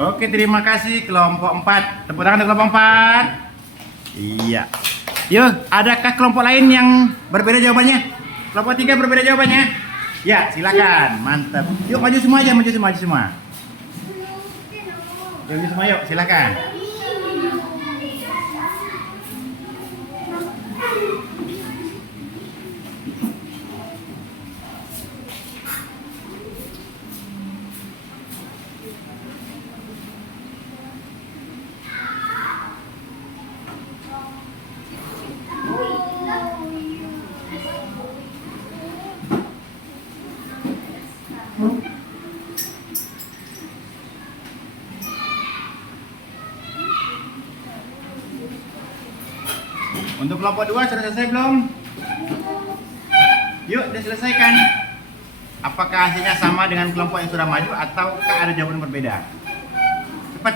Oke, terima kasih kelompok 4. Tepuk tangan untuk kelompok 4. Iya. Yuk, adakah kelompok lain yang berbeda jawabannya? Kelompok 3 berbeda jawabannya? Ya, silakan. Mantap. Yuk maju semua aja, maju semua. Yuk, maju semua yuk, silakan. Untuk kelompok 2 sudah selesai belum? Yuk, diselesaikan. Apakah hasilnya sama dengan kelompok yang sudah maju ataukah ada jawaban berbeda? Cepat.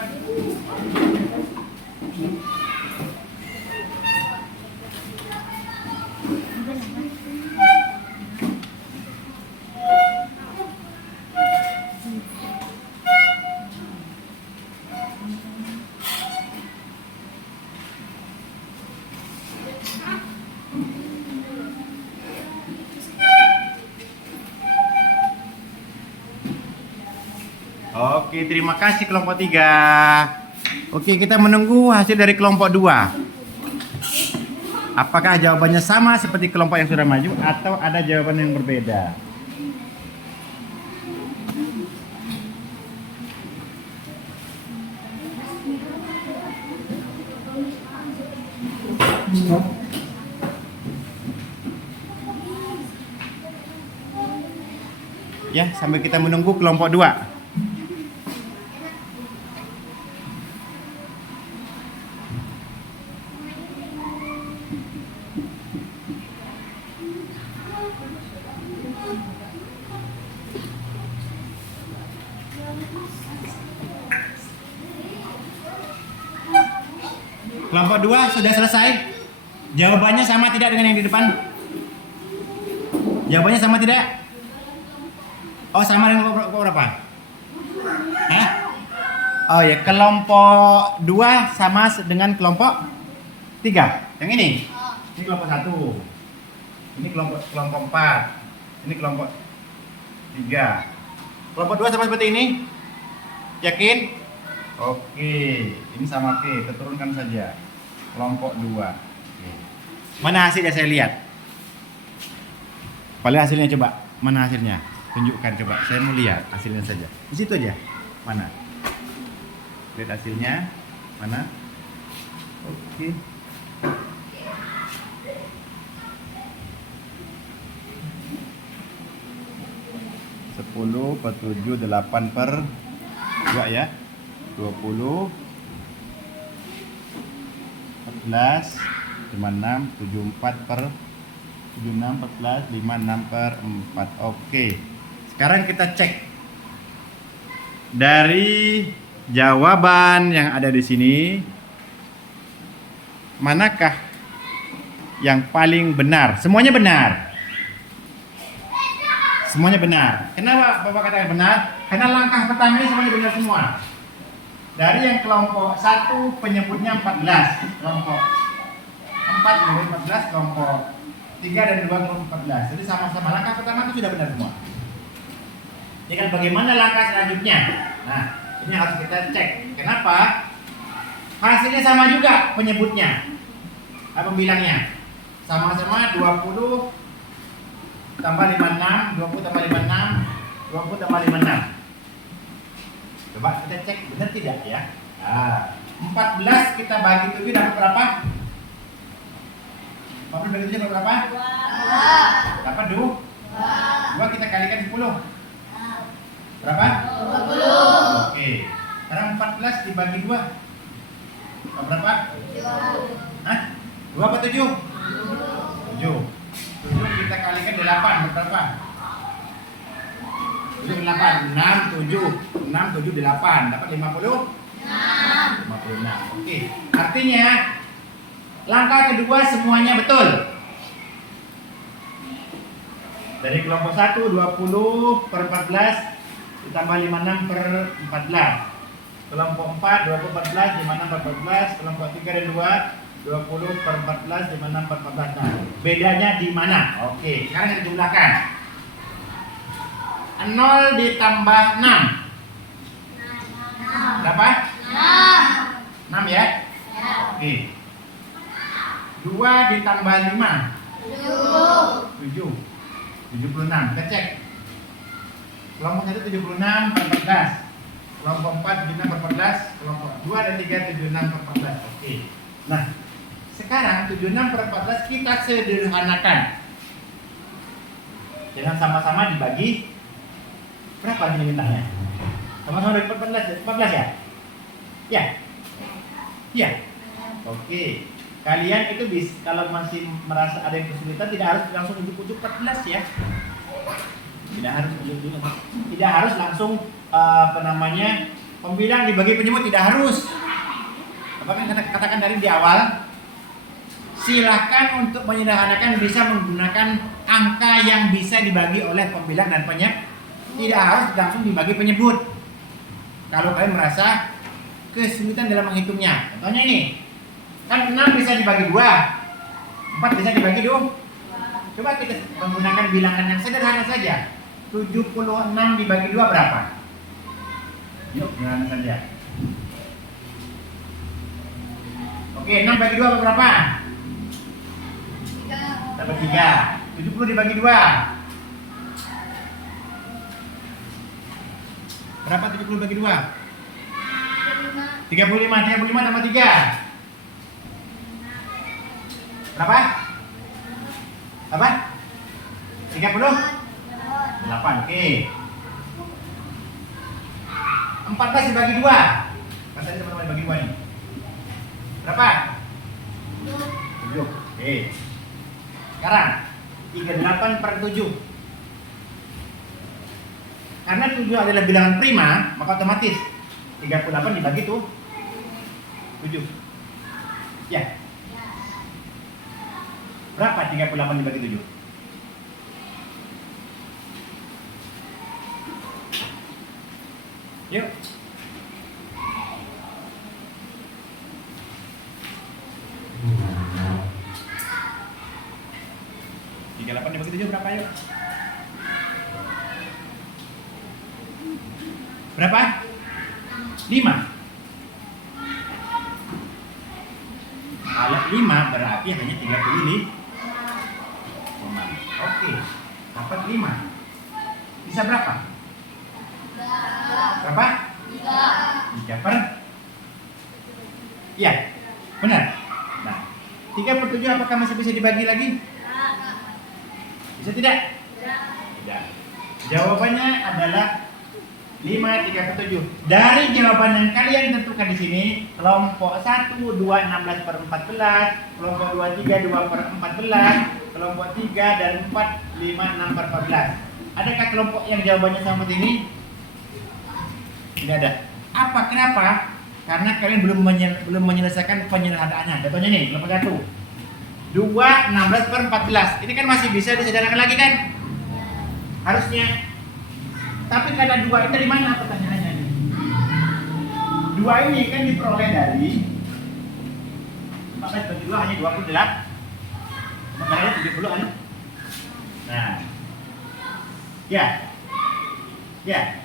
Oke, terima kasih kelompok 3. Oke, kita menunggu hasil dari kelompok 2. Apakah jawabannya sama seperti kelompok yang sudah maju atau ada jawaban yang berbeda? Ya, sambil kita menunggu kelompok 2. Kelompok 2 sudah selesai? Jawabannya sama tidak dengan yang di depan? Jawabannya sama tidak? Oh, sama dengan kelompok berapa? Hah? Oh ya, kelompok 2 sama dengan kelompok 3. Yang ini? Ini kelompok 1. Ini kelompok 4. Ini kelompok 3. Kelompok 2 sama seperti ini? Yakin? Oke, ini sama oke, kita turunkan saja. Kelompok 2. Oke. Mana hasilnya saya lihat? Paling hasilnya coba. Mana hasilnya? Tunjukkan coba. Saya mau lihat hasilnya saja. Di situ aja. Mana? Lihat hasilnya. Mana? Oke. Sepuluh per 7, 8 per 2 ya. 20 14 56 74 per 76 14 56 per 4. Oke. Sekarang kita cek dari jawaban yang ada di sini, manakah yang paling benar? Semuanya benar. Semuanya benar. Kenapa Bapak katakan benar? Karena langkah pertama ini semuanya benar semua. Dari yang kelompok 1 penyebutnya 14, kelompok 4 penyebut 14, kelompok 3 dan 2 kelompok 14. Jadi sama-sama langkah pertama itu sudah benar semua. Jadi kan bagaimana langkah selanjutnya? Nah, ini harus kita cek. Kenapa? Hasilnya sama juga penyebutnya. Pembilangnya. Sama-sama 20 tambah 56, 20 tambah 56, 20 tambah 56. Coba kita cek benar tidak ya. Nah, 14 kita bagi 7 dapat berapa? 14 bagi 7 dapat berapa? 2. Dapat 2. 2 kita kalikan 10. Berapa? 20. Oke. Sekarang 14 dibagi 2. Berapa? 7. Hah? 2 apa 7? 7. 7 kita kalikan 8 berapa? 7 8, 6, 7 6, 7, 8 dapat 50? 56. Oke. Artinya langkah kedua semuanya betul. Dari kelompok 1 20 per 14 ditambah 56 per 14. Kelompok 4 20 per 14 56 per 14. Kelompok 3 dan 2 20 per 14 56 per 14. Nah, bedanya di mana? Oke, sekarang kita jumlahkan. 0 ditambah 6 berapa? 6 ya? Oke. 2 ditambah 5 7 76. Kita cek. Kelompok 1 76 per 14. Kelompok 4 76 per 14. Kelompok 2 dan 3 76 per 14. Oke. Nah, sekarang 76 per 14 kita sederhanakan. Jangan sama-sama dibagi. Berapa ini mintanya? Sama-sama dari 14 ya? Ya? Ya? Oke. Kalian itu bisa, kalau masih merasa ada yang kesulitan, tidak harus langsung ujuk-ujuk 14 ya. Tidak harus ujuk-ujuk. Tidak harus langsung pembilang dibagi penyebut, tidak harus. Bahkan katakan dari di awal, silahkan untuk menyederhanakan bisa menggunakan angka yang bisa dibagi oleh pembilang dan penyebut. Tidak harus langsung dibagi penyebut. Kalau kalian merasa kesulitan dalam menghitungnya. Contohnya ini. Kan 6 bisa dibagi 2. 4 bisa dibagi 2. Coba kita menggunakan bilangan yang sederhana saja. 76 dibagi 2 berapa? Yuk, sederhana saja. Oke, 6 bagi 2 berapa? 3. Dapat 3. 70 dibagi 2. Berapa 70 bagi 2? 35 tambah 3. Berapa? Apa? 38. Oke. 14 dibagi 2. Kan tadi teman-teman bagi 2 nih. Berapa? 7. Oke. Sekarang 38/7. Karena 7 adalah bilangan prima, maka otomatis 38 dibagi 7. Ya. Berapa 38 dibagi 7? Yuk. 38 dibagi 7 berapa yuk? Berapa? 5. Kalau 5 berarti hanya 35. Oke. Dapat 5. Bisa berapa? Berapa? 3 per. Iya. Benar. Nah, 3/7 apakah masih bisa dibagi lagi? Bisa tidak? Tidak. Jawabannya adalah 5/3/7. Dari jawaban yang kalian tentukan di sini, kelompok 1 2 16/14, kelompok 2 3 2/14, kelompok 3 dan 4 5 6/14. Adakah kelompok yang jawabannya sama seperti ini? Tidak ada. Apa? Kenapa? Karena kalian belum menyelesaikan penyederhanaannya. Contohnya nih, kelompok 1 2 16/14. Ini kan masih bisa disederhanakan lagi kan? Harusnya. Tapi karena 2 ini dari mana pertanyaannya nih? 2 ini kan diperoleh dari 14 bagi 2 hanya 28. Makanya 70 kan? Nah. Ya. Ya.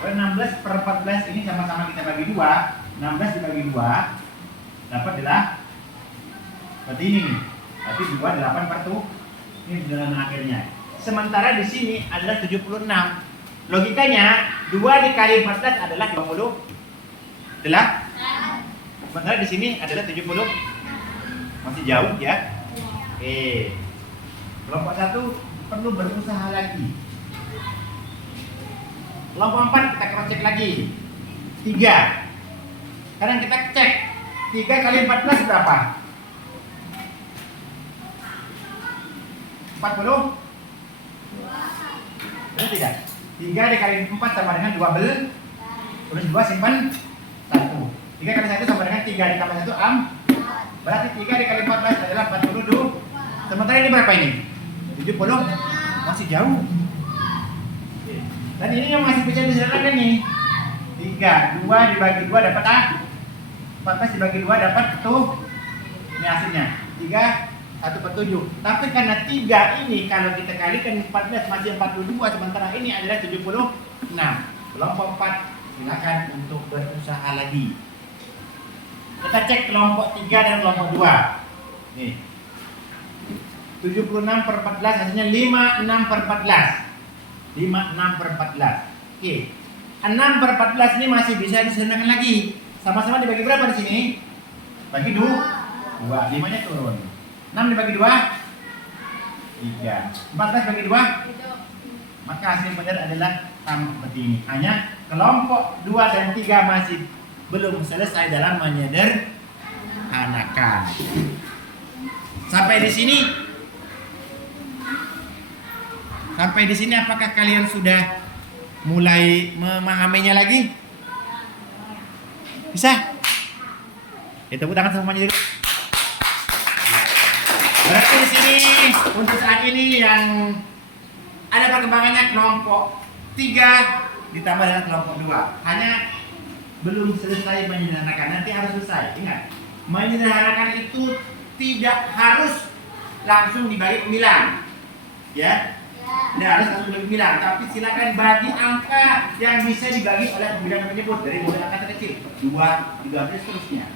Kalau 16/14 ini sama-sama kita bagi 2, 16 dibagi 2 dapat adalah seperti ini nih. Berarti 2 8/2. Ini dengan akhirnya. Sementara di sini adalah 76. Logikanya 2 dikali 14 adalah 20. Sementara di sini adalah 70. Masih jauh ya. Oke. Kelompok 1 perlu berusaha lagi. Kelompok 4 kita cross check lagi. 3. Sekarang kita cek 3 kali 14 berapa? 40. Benar tidak? 3 dikali 4 sama dengan 12. Tulis 2 simpan 1. 3 kali 1 sama dengan 3 ditambah 1 berarti 3 dikali 14 adalah 42. Sementara ini berapa ini? 70. Masih jauh. Dan ini yang masih bisa disederhanakan nih. 3, 2 dibagi 2 dapat A. 14 dibagi 2 dapat tuh. Ini hasilnya. 3 1/7. Tapi karena 3 ini kalau kita kalikan 14 masih 42, sementara ini adalah 76. Kelompok 4 silakan untuk berusaha lagi. Kita cek kelompok 3 dan kelompok 2. Nih. 76/14 hasilnya 56/14. 56/14. Oke. 6/14 ini masih bisa disederhanakan lagi. Sama-sama dibagi berapa di sini? Bagi 2. 5-nya turun. 6 dibagi 2 3. 14 bagi 2 maka hasil benar adalah sama seperti ini. Hanya kelompok 2 dan 3 masih belum selesai dalam menyederhanakan. Sampai di sini apakah kalian sudah mulai memahaminya lagi? Bisa? Ya, tepuk tangan semuanya dulu. Berarti di sini untuk saat ini yang ada perkembangannya kelompok 3 ditambah dengan kelompok 2. Hanya belum selesai menyederhanakan. Nanti harus selesai. Ingat, menyederhanakan itu tidak harus langsung dibagi pembilang. Ya? Tidak harus langsung dibagi pembilang, tapi silakan bagi angka yang bisa dibagi oleh pembilang yang menyebut dari mulai angka terkecil 2, 3 dan seterusnya.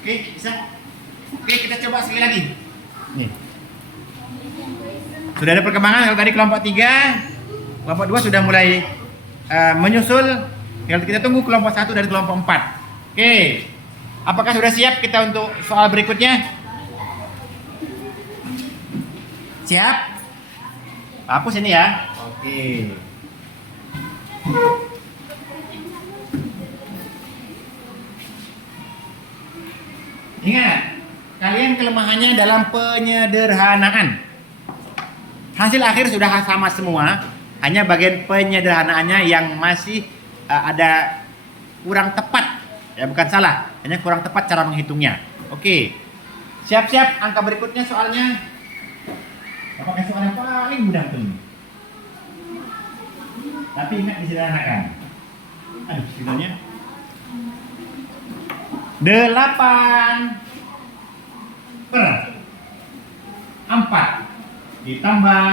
Oke, bisa? Oke, kita coba sekali lagi. Nih. Sudah ada perkembangan. Kalau tadi kelompok 3, kelompok 2 sudah mulai menyusul. Tinggal kita tunggu kelompok 1 dan kelompok 4. Oke. Apakah sudah siap kita untuk soal berikutnya? Siap? Hapus ini ya. Oke. Ingat, kalian kelemahannya dalam penyederhanaan. Hasil akhir sudah sama semua, hanya bagian penyederhanaannya yang masih ada kurang tepat. Ya, bukan salah, hanya kurang tepat cara menghitungnya. Oke. Siap-siap, angka berikutnya soalnya. Apakah soal yang paling mudah tuh? Tapi ingat disederhanakan. Aduh, sinyalnya. 8 per 4 ditambah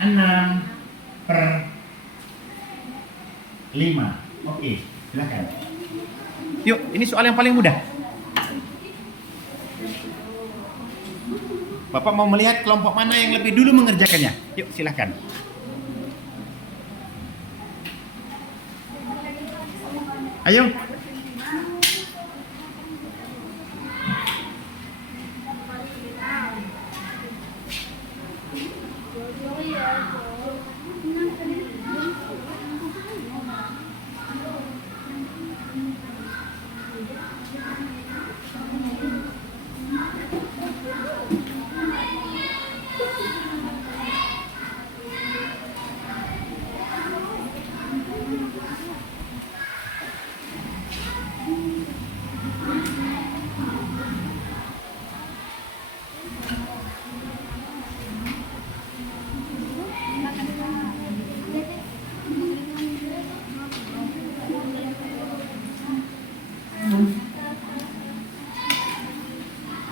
6 per 5. Oke, silakan. Yuk, ini soal yang paling mudah. Bapak mau melihat kelompok mana yang lebih dulu mengerjakannya. Yuk, silakan. Ayo.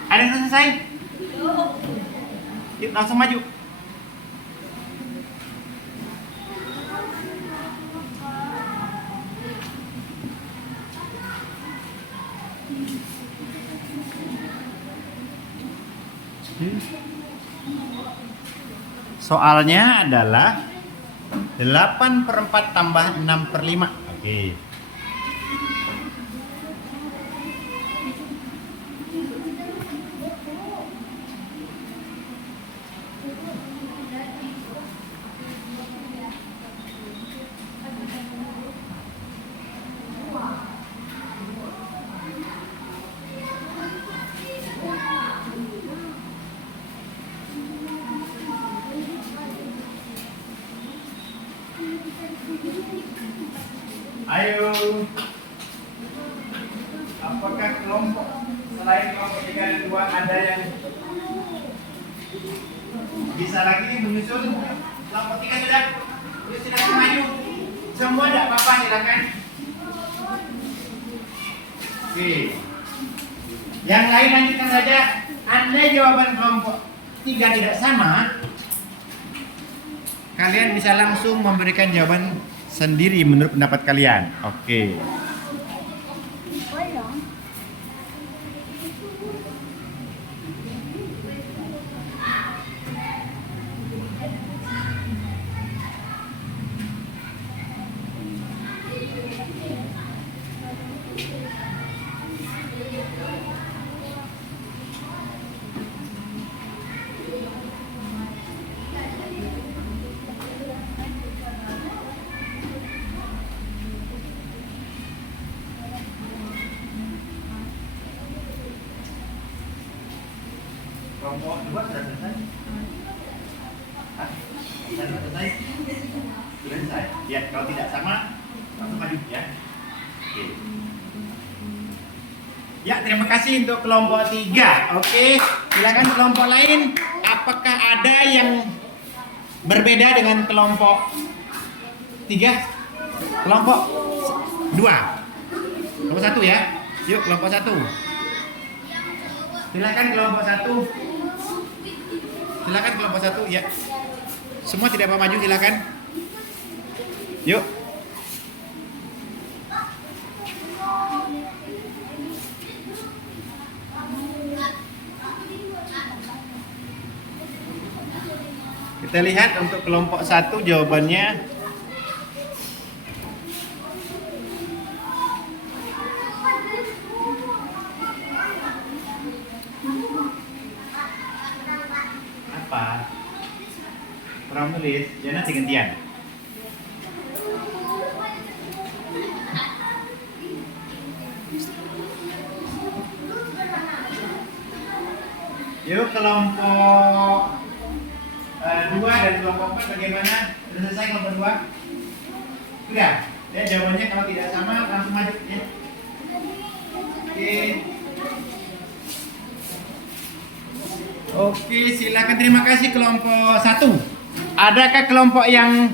Ada yang selesai? Yuk, langsung maju. Soalnya adalah 8 per 4 tambah 6 per 5. Oke. Ayo. Apakah kelompok selain kelompok 3 dan 2 ada yang bisa lagi menyusul? Kelompok 3 sudah. Yuk, silakan maju. Semua tidak apa-apa, silakan. Oke. Yang lain lanjutkan saja. Andai jawaban kelompok 3 tidak sama, kalian bisa langsung memberikan jawaban sendiri menurut pendapat kalian. Oke. Kelompok 2 sudah selesai? Hah? Sudah selesai? Sudah selesai? Ya, kalau tidak sama, langsung maju ya. Oke. Ya, terima kasih untuk kelompok 3. Oke, silakan kelompok lain. Apakah ada yang berbeda dengan kelompok 3? Kelompok 2. Kelompok 1 ya. Yuk, kelompok 1. Silakan kelompok 1. Silakan kelompok 1 ya. Semua tidak mau maju, silakan. Yuk. Kita lihat untuk kelompok 1 jawabannya tulis, ya nanti gantian. Yuk kelompok 2 dan kelompok 4 bagaimana? Sudah selesai kelompok 2? Sudah? Ya jawabannya kalau tidak sama langsung maju ya. Oke. Oke, silakan, terima kasih kelompok 1. Adakah kelompok yang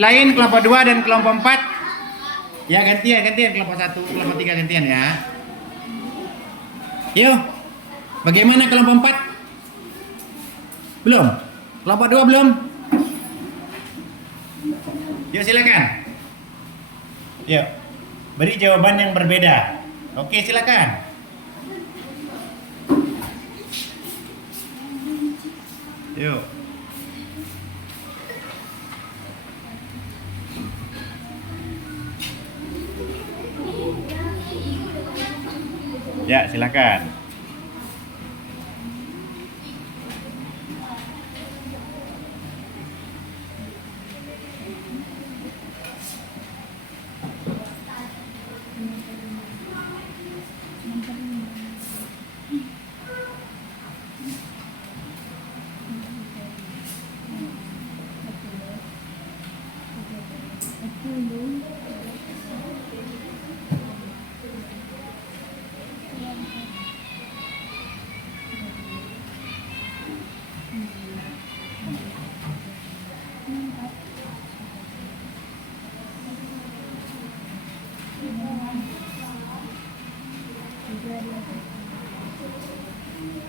lain, kelompok 2 dan kelompok 4? Ya gantian kelompok 1, kelompok 3 gantian ya. Yuk. Bagaimana kelompok 4? Belum? Kelompok 2 belum? Yuk silakan. Yuk. Beri jawaban yang berbeda. Oke, silakan. Yuk. Ya, silakan.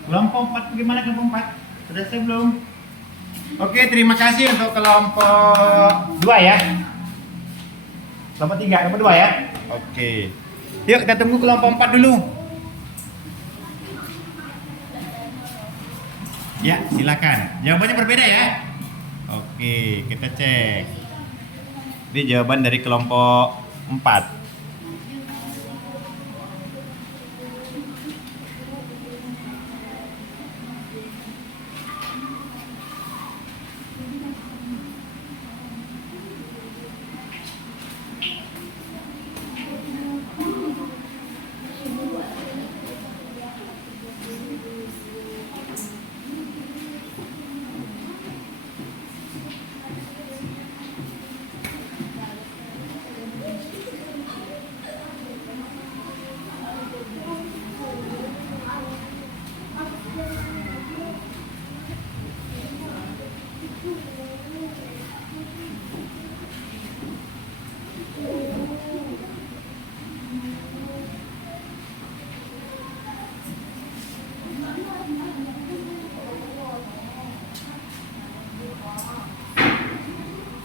Kelompok 4 bagaimana kelompok 4? Sudah selesai belum? Oke, terima kasih untuk kelompok 2 ya. Kelompok 3, kelompok 2 ya. Oke. Yuk kita tunggu kelompok 4 dulu. Ya, silakan. Jawabannya berbeda ya. Oke, kita cek. Ini jawaban dari kelompok 4.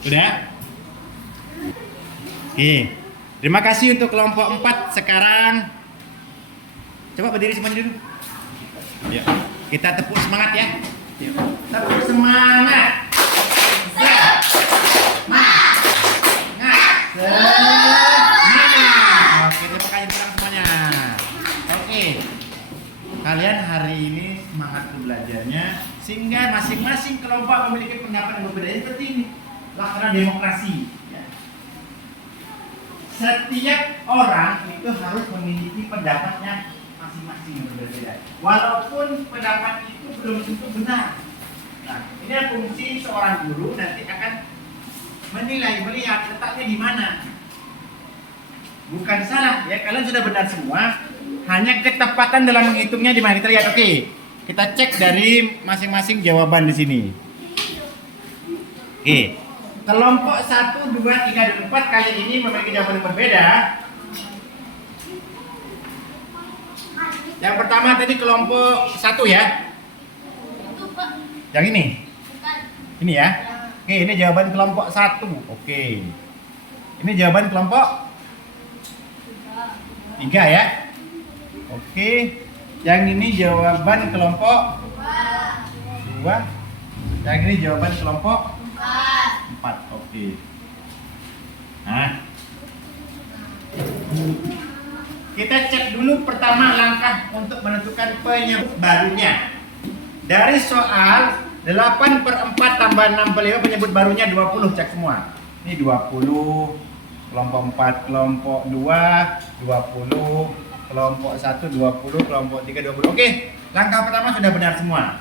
Sudah? Oke. Terima kasih untuk kelompok 4. Sekarang coba berdiri semuanya dulu. Ya. Kita tepuk semangat ya. Tepuk semangat. Semangat. Semangat. Oke, tepuk tangan semuanya. Oke. Kalian hari ini semangat belajarnya sehingga masing-masing kelompok memiliki pendapat yang berbeda. Seperti ini. Laksana demokrasi ya. Setiap orang itu harus memiliki pendapatnya masing-masing yang berbeda walaupun pendapat itu belum tentu benar. Nah, ini fungsi seorang guru nanti akan menilai, melihat letaknya di mana. Bukan salah ya, kalian sudah benar semua, hanya ketepatan dalam menghitungnya di mana. Kita lihat. Oke, kita cek dari masing-masing jawaban di sini. Oke. Kelompok 1, 2, 3, dan 4 kali ini memiliki jawaban yang berbeda. Yang pertama tadi kelompok 1 ya. Yang ini. Ini ya. Oke, ini jawaban kelompok 1. Oke. Ini jawaban kelompok 3 ya. Oke. Yang ini jawaban kelompok 2. Yang ini jawaban kelompok 4. Oke. Nah, kita cek dulu pertama langkah untuk menentukan penyebab barunya. Dari soal 8/4 tambah 6/5 penyebut barunya 20. Cek semua. Ini 20, kelompok 4, kelompok 2, 20, kelompok 1, 20, kelompok 3, 20. Oke, langkah pertama sudah benar semua.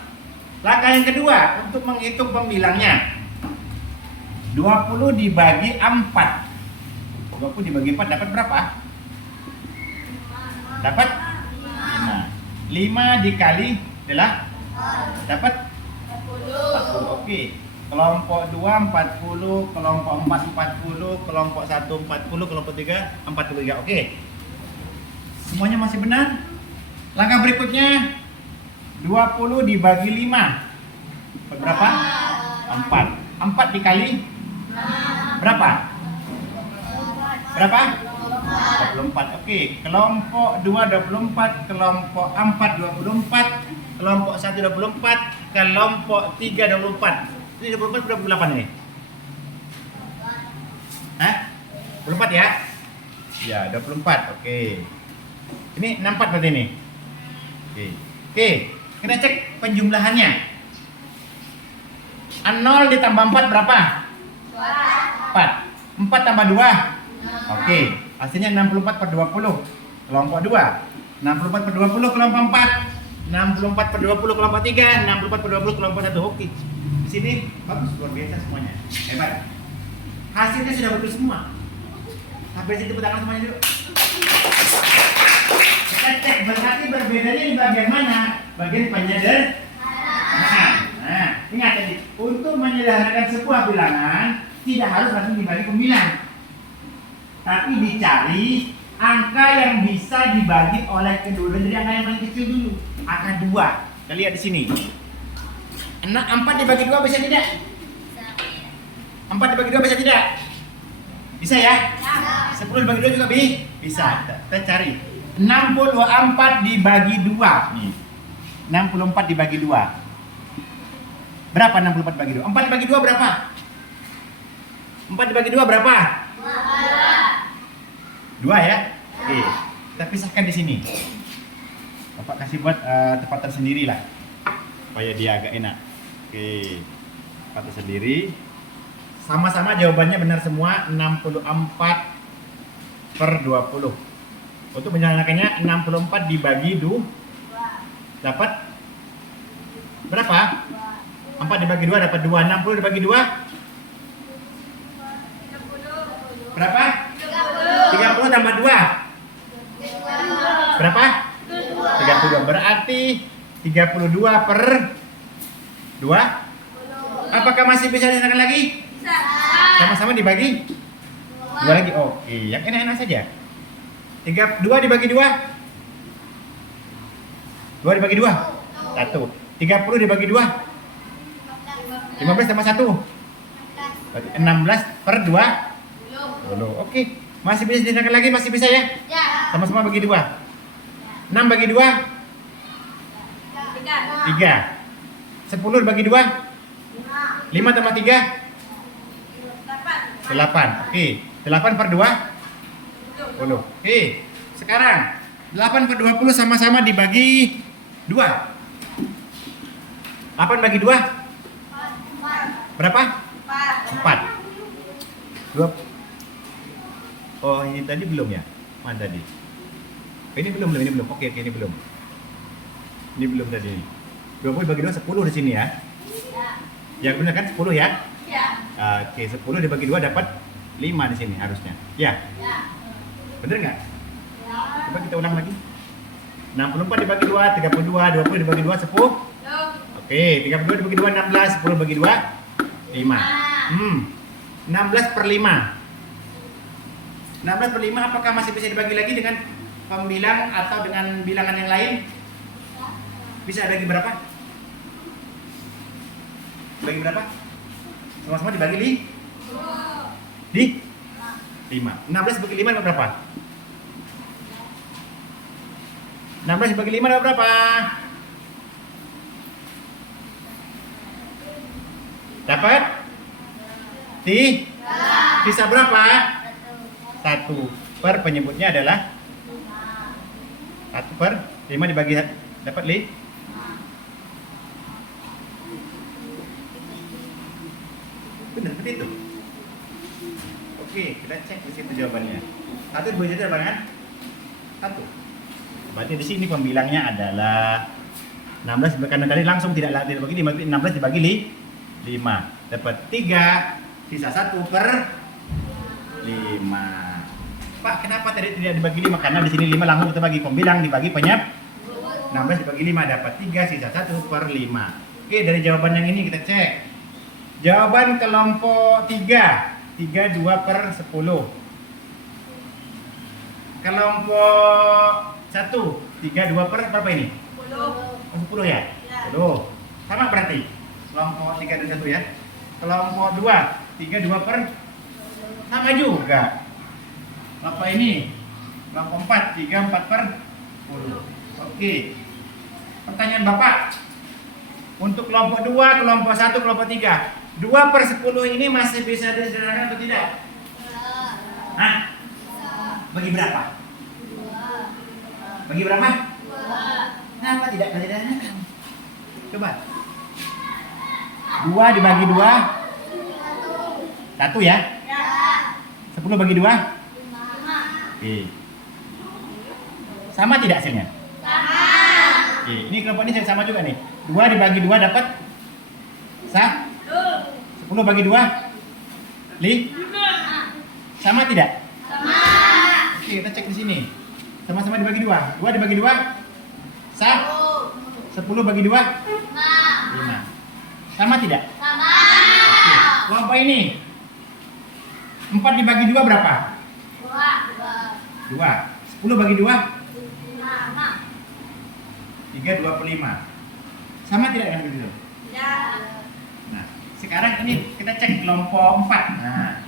Langkah yang kedua, untuk menghitung pembilangnya. 20 dibagi 4. 20 dibagi 4 dapat berapa? Dapat 5. 5 dikali adalah dapat 40. Oke. Kelompok 2 40, kelompok 4 40, kelompok 1 40, kelompok 3 43. Oke. Semuanya masih benar? Langkah berikutnya 20 dibagi 5. Berapa? 4. 4 dikali berapa? Berapa? 24. Oke, kelompok 2 24, kelompok 4 24, kelompok 1 24, kelompok 3 24. Ini 24 berapa 8 ini? Hah? 24 ya? Ya, 24. Oke. Ini 64 berarti ini. Oke. Oke, kita cek penjumlahannya. 0 ditambah 4 berapa? 4. 4 tambah 2. Oke, hasilnya 64/20. Kelompok 2. 64/20 kelompok 4. 64/20 kelompok 3. 64/20 kelompok 1. Oke. Di sini bagus, luar biasa semuanya. Hebat. Hasilnya sudah betul semua. Sampai situ tangan semuanya dulu. Kita cek berarti berbedanya di bagian mana? Bagian penyederhanaan. Nah, ingat tadi, untuk menyederhanakan sebuah bilangan tidak harus langsung dibagi pembilang, tapi dicari angka yang bisa dibagi oleh kedua. Dari angka yang paling kecil dulu, angka 2. Kita lihat di sini. 4 dibagi 2 bisa tidak? 4 dibagi 2 bisa tidak? Bisa ya? 10 dibagi 2 juga bisa. Kita cari. 64 dibagi 2. Nih. 64 dibagi 2. Berapa 64 dibagi 2? 4 dibagi 2 berapa? 4 dibagi 2 berapa? 2 ya? Oke. Kita pisahkan di sini. Bapak kasih buat tempat tersendiri lah, supaya dia agak enak. Oke. Tempat tersendiri. Sama-sama jawabannya benar semua. 64/20. Untuk menyederhanakannya 64 dibagi 2 dapat berapa? 4 dibagi 2 dapat 2. 60 dibagi 2 berapa? 30 tambah 2 berapa? 32. Berarti 32/2. Apakah masih bisa disederhanakan lagi? Sama-sama dibagi 2 lagi. Oke, yang enak-enak saja. 2 dibagi 2. 2 dibagi 2. 1. 30 dibagi 2. 15 tambah 1. Berarti 16/20. Oke. Masih bisa disederhanakan lagi? Masih bisa ya? Sama-sama bagi 2. 6 bagi 2. 3. 10 dibagi 2. 5 tambah 3. 8. Oke. 8/20. Oke. Sekarang 8/20 sama-sama dibagi 2. 8 bagi 2 berapa? 4. 2. Oh, ini tadi belum ya? Mana tadi? Ini belum. Oke, ini belum. Ini belum tadi. 20 bagi 2 10 di sini ya. Yang benar kan 10 ya? Oke, 10 dibagi 2 dapat 5 di sini harusnya. Ya. Bener nggak? Coba kita ulang lagi. 64 dibagi 2 32, 20 dibagi 2 10. Oke, 32 dibagi 2 16, 10 bagi 2 5. 16/5. 16/5 apakah masih bisa dibagi lagi dengan pembilang atau dengan bilangan yang lain? Bisa bagi berapa? Bagi berapa? Sama-sama dibagi di 5. 16 bagi 5 dapat berapa? 16 dibagi 5 dapat berapa? Dapat? Sisa berapa? 1. Per penyebutnya adalah 1/5 dibagi dapat Seperti itu. Oke, kita cek di situ jawabannya. 1 dibagi 1 berapa kan? 1. Berarti di sini pembilangnya adalah 16 karena tadi langsung tidak bagi 5, 16 dibagi 5. Dapat 3, sisa 1 per 5. Pak, kenapa tadi tidak dibagi 5? Karena di sini 5 langsung kita bagi pembilang dibagi penyeb. 16 dibagi 5 dapat 3, sisa 1 per 5. Oke, dari jawaban yang ini kita cek. Jawaban kelompok 3, 2 per 10. Kelompok 1, 2 per berapa ini? 10 ya? 10. Sama berarti? Kelompok 3 dan 1 ya. Kelompok 2, 2 per sama juga. Kelompok ini? Kelompok 4, 4 per 10. Oke. Pertanyaan Bapak. Untuk kelompok 2, kelompok 1, kelompok 3. 2 per 10 ini masih bisa disederhanakan atau tidak? Hah? Bagi berapa? Bagi berapa? Kenapa tidak disederhanakan? Coba. 2 dibagi 2 1 ya? 10 bagi 2? Oke. Sama tidak hasilnya? Sama. Oke, ini kelompok ini sama juga nih. 2 dibagi 2 dapat 10 bagi 2 sama tidak? Sama. Oke, kita cek di sini. Sama-sama dibagi 2. 2 dibagi 2 10 bagi 2 5. Sama tidak? Sama. Oke, kelompok ini 4 dibagi 2 berapa? 2. 10 bagi 2 3, 2 per 5. Sama tidak dengan begitu? Tidak. Nah, sekarang ini kita cek kelompok 4. Nah,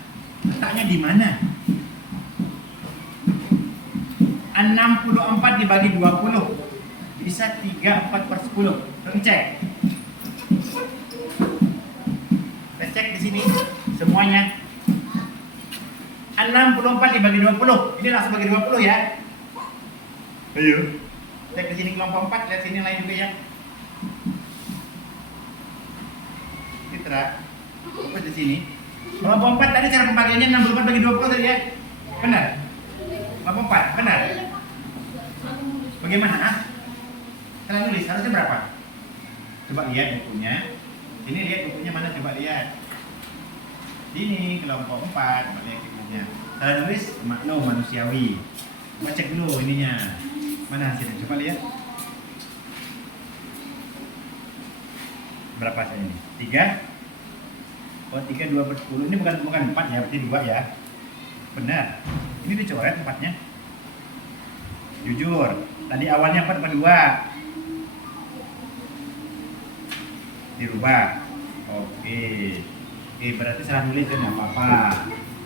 letaknya di mana? 64 dibagi 20 bisa 3, 4 per 10. Kita cek. Kita cek di sini semuanya. 64 dibagi 20. Ini langsung bagi 20 ya. Ayo. Cek di sini kelompok 4, lihat sini lain juga ya. Fitra. Fokus di sini. Kelompok 4 tadi cara pembagiannya 64 bagi 20 tadi ya. Benar? Kelompok 4, benar? Bagaimana? Kalian nulis harusnya berapa? Coba lihat bukunya. Ini lihat bukunya mana, coba lihat. Ini kelompok 4, coba lihat bukunya. Kalian nulis maklum manusiawi. Coba cek dulu ininya. Mana hasilnya? Coba lihat. Berapa hasilnya ini? 3? Oh, 3, 2 per 10. Ini bukan 4 ya, berarti 2 ya. Benar. Ini dicoret 4-nya. Jujur. Tadi awalnya 4 per 2. Dirubah. Oke. Oke, berarti salah nulis kan, nggak apa-apa.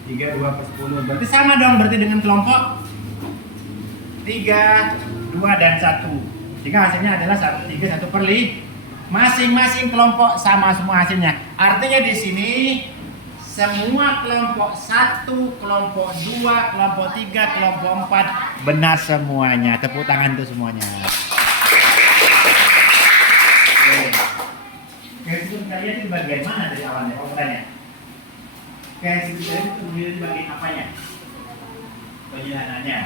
3, 2 per 10. Berarti sama dong berarti dengan kelompok 3, 2 dan 1. Jika hasilnya adalah 3, 1 per 5. Masing-masing kelompok sama semua hasilnya. Artinya di sini semua kelompok 1, kelompok 2, kelompok 3, kelompok 4 benar semuanya. Tepuk tangan untuk semuanya. Garis hidup kalian itu bagian mana dari awalnya? Kalau tanya. Garis hidup kalian itu terdiri dari bagian apanya? Penjelasannya.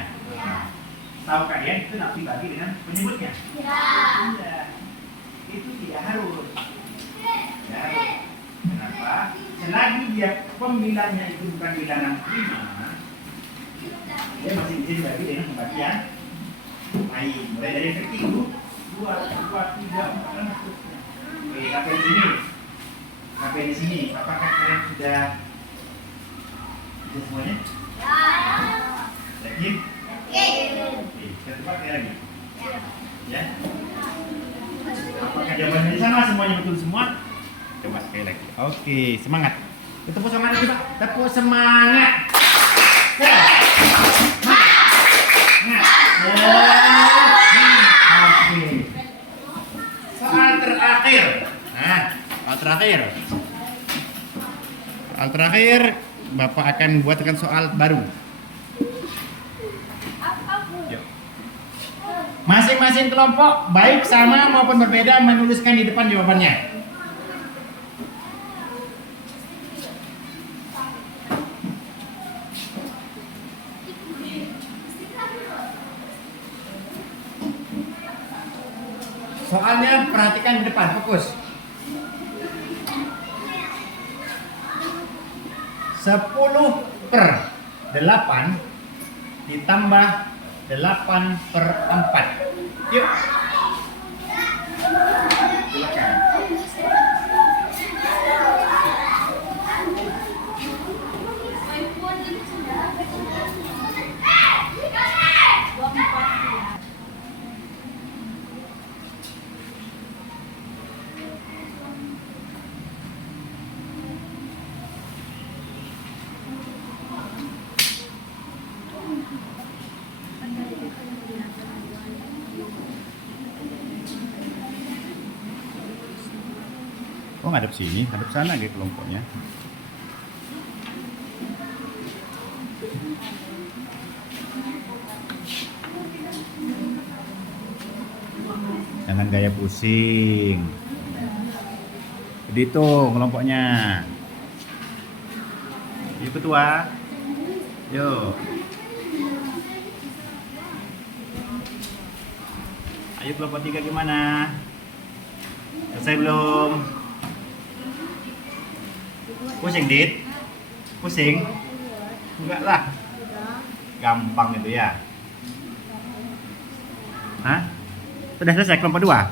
Tahu kalian itu nak dibagi dengan penyebutnya? Tidak. Itu tidak harus. Ya. Kenapa? Selagi dia pembilangnya itu bukan bilangan prima, dia masih bisa dibagi dengan pembagian lain. Mulai dari yang kecil 2, 3, 4 dan seterusnya. Oke, sampai di sini. Sampai di sini. Apakah kalian sudah semuanya? Yakin? Oke, kita coba sekali lagi. Ya. Apakah jawabannya sama? Semuanya betul semua? Coba sekali lagi. Oke, semangat. Tepuk semangat coba. Tepuk semangat. Oke. Soal terakhir. Nah, soal terakhir. Soal terakhir, Bapak akan buatkan soal baru. Masing-masing kelompok, baik sama maupun berbeda, menuliskan di depan jawabannya. Soalnya perhatikan di depan, fokus. 10/8 ditambah 8/4. Yuk. Silakan. Oh, ngadep sini, ngadep sana gitu kelompoknya. Jangan gaya pusing. Dihitung kelompoknya. Yuk ketua. Yuk. Ayo kelompok 3 gimana? Selesai belum? Pusing, Dit? Pusing? Enggak lah. Gampang itu ya. Hah? Sudah selesai kelompok 2?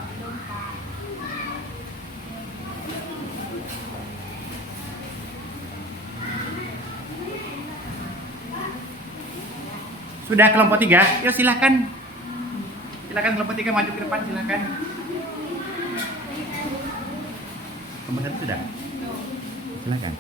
Sudah kelompok 3? Yuk silahkan. Silakan kelompok 3 maju ke depan, silakan. Kelompok 1 sudah? Silakan.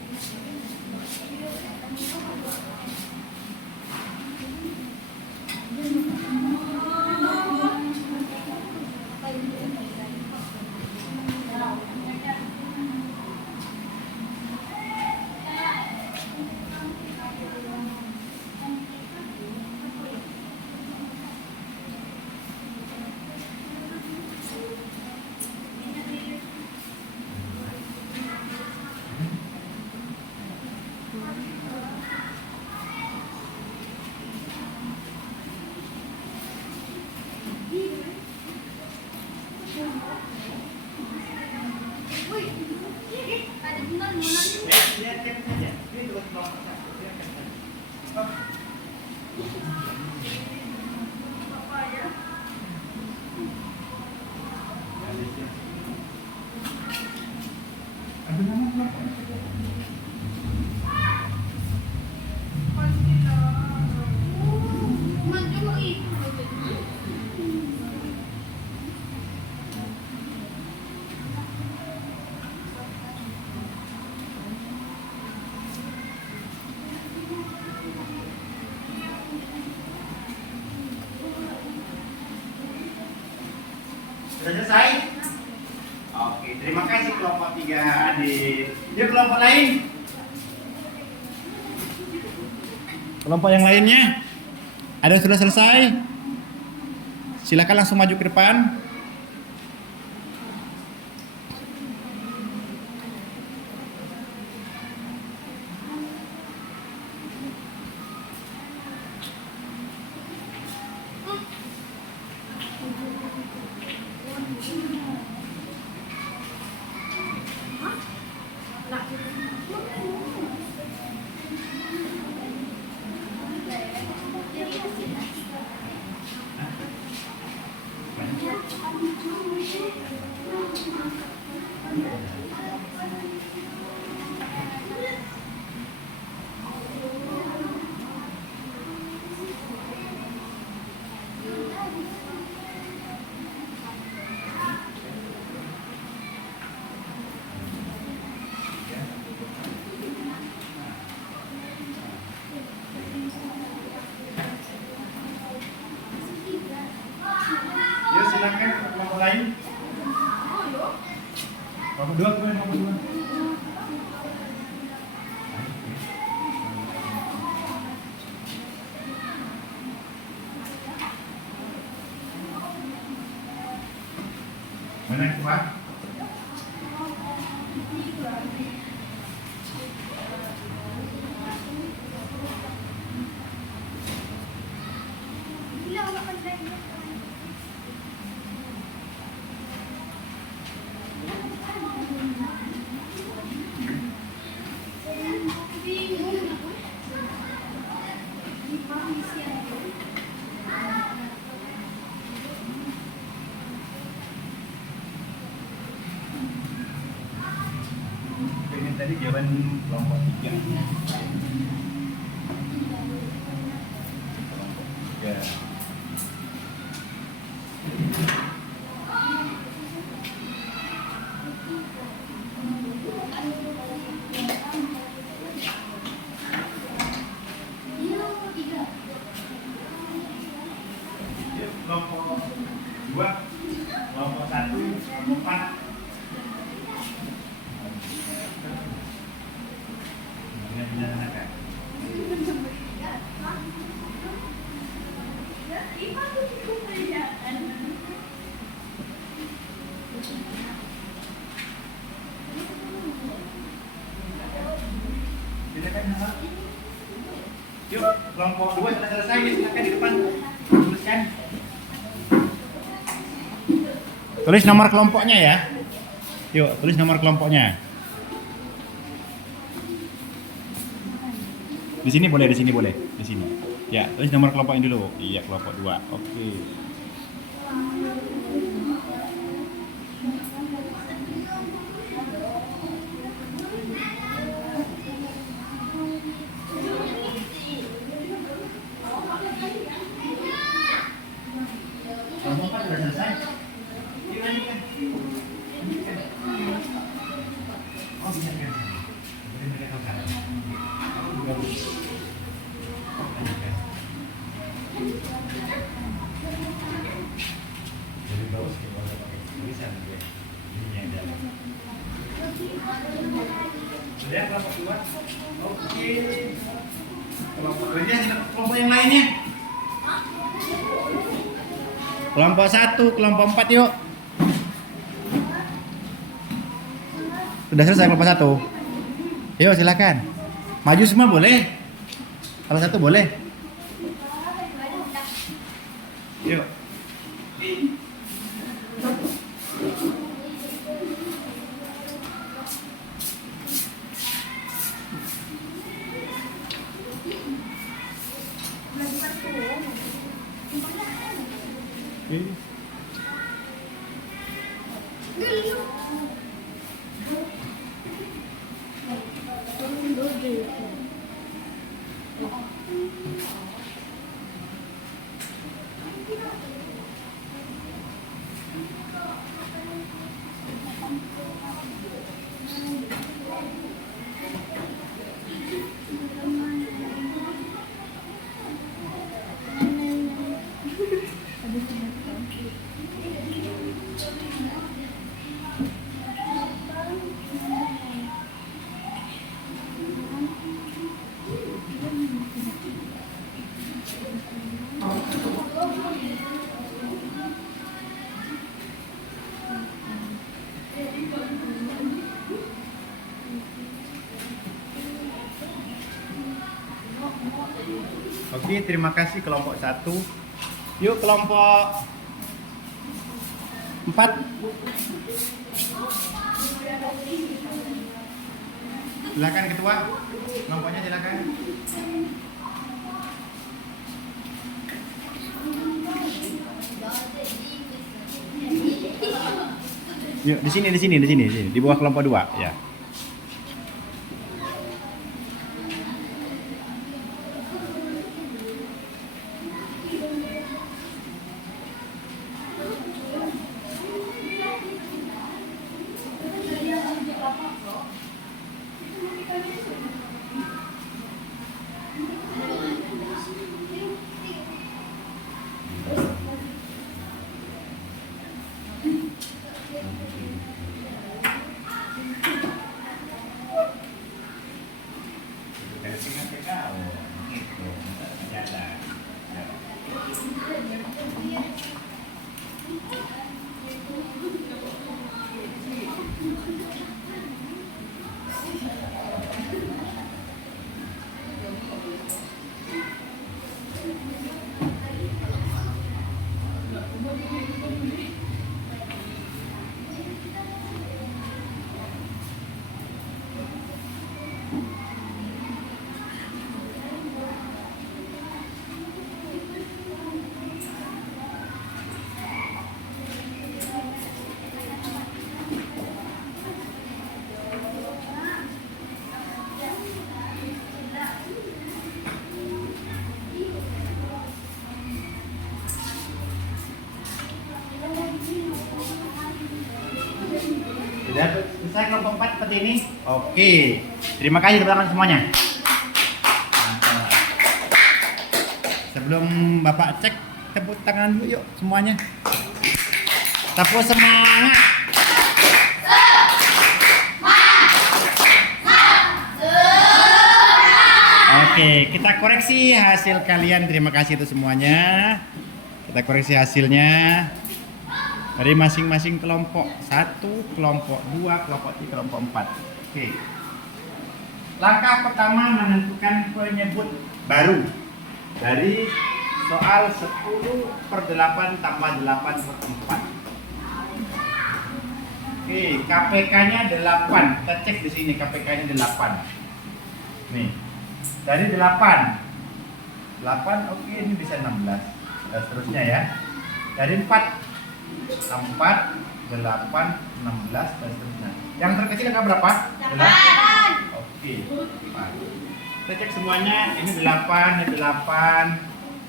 Sudah selesai? Oke, terima kasih kelompok 3 adik. Yuk kelompok lain. Kelompok yang lainnya, ada yang sudah selesai? Silakan langsung maju ke depan. Yuk silakan kelompok lain. Kelompok 2, kelompok 2. Mana yang kuat? Ini tadi jawaban kelompok 3. Ya. Kelompok 2, kelompok 1, kelompok 4. Yuk, kelompok 2 sudah selesai, silakan di depan tuliskan. Tulis nomor kelompoknya ya. Yuk, tulis nomor kelompoknya. Di sini boleh, di sini boleh, di sini. Ya, tulis nomor kelompoknya dulu. Iya, kelompok 2. Oke. Kelompok 4 sudah selesai. Yuk, lanjutkan. Oh, bisa kan? Boleh mereka tahu kan? Aku juga bisa. Lanjutkan. Jadi bagus kalau pakai tulisan ya. Ini ada. Sudah kelompok 2. Oke. Kelompok 2 nya kelompok yang lainnya. Kelompok 1, kelompok 4 yuk. Sudah selesai kelompok 1. Yuk silakan. Maju semua boleh. Salah satu boleh. Yuk. Oke, terima kasih kelompok 1. Yuk kelompok 4. Silakan ketua. Kelompoknya silakan. Yuk di sini. Di bawah kelompok 2 ya. kelompok 4 seperti ini? Oke. Terima kasih tepuk tangan semuanya. Sebelum Bapak cek, tepuk tangan dulu yuk semuanya. Tepuk semangat. Oke, kita koreksi hasil kalian. Terima kasih itu semuanya. Kita koreksi hasilnya dari masing-masing kelompok. 1, kelompok 2, kelompok 3, kelompok 4. Oke. Langkah pertama menentukan penyebut baru dari soal 10/8 tambah 8/4. Oke, KPK-nya 8. Kita cek di sini KPK-nya 8. Nih. Dari 8, oke, ini bisa 16 dan seterusnya ya. Dari 4, 8, 16 dan seterusnya. Yang terkecil angka berapa? 8. Oke, 4. Kita cek semuanya. Ini 8, ini 8,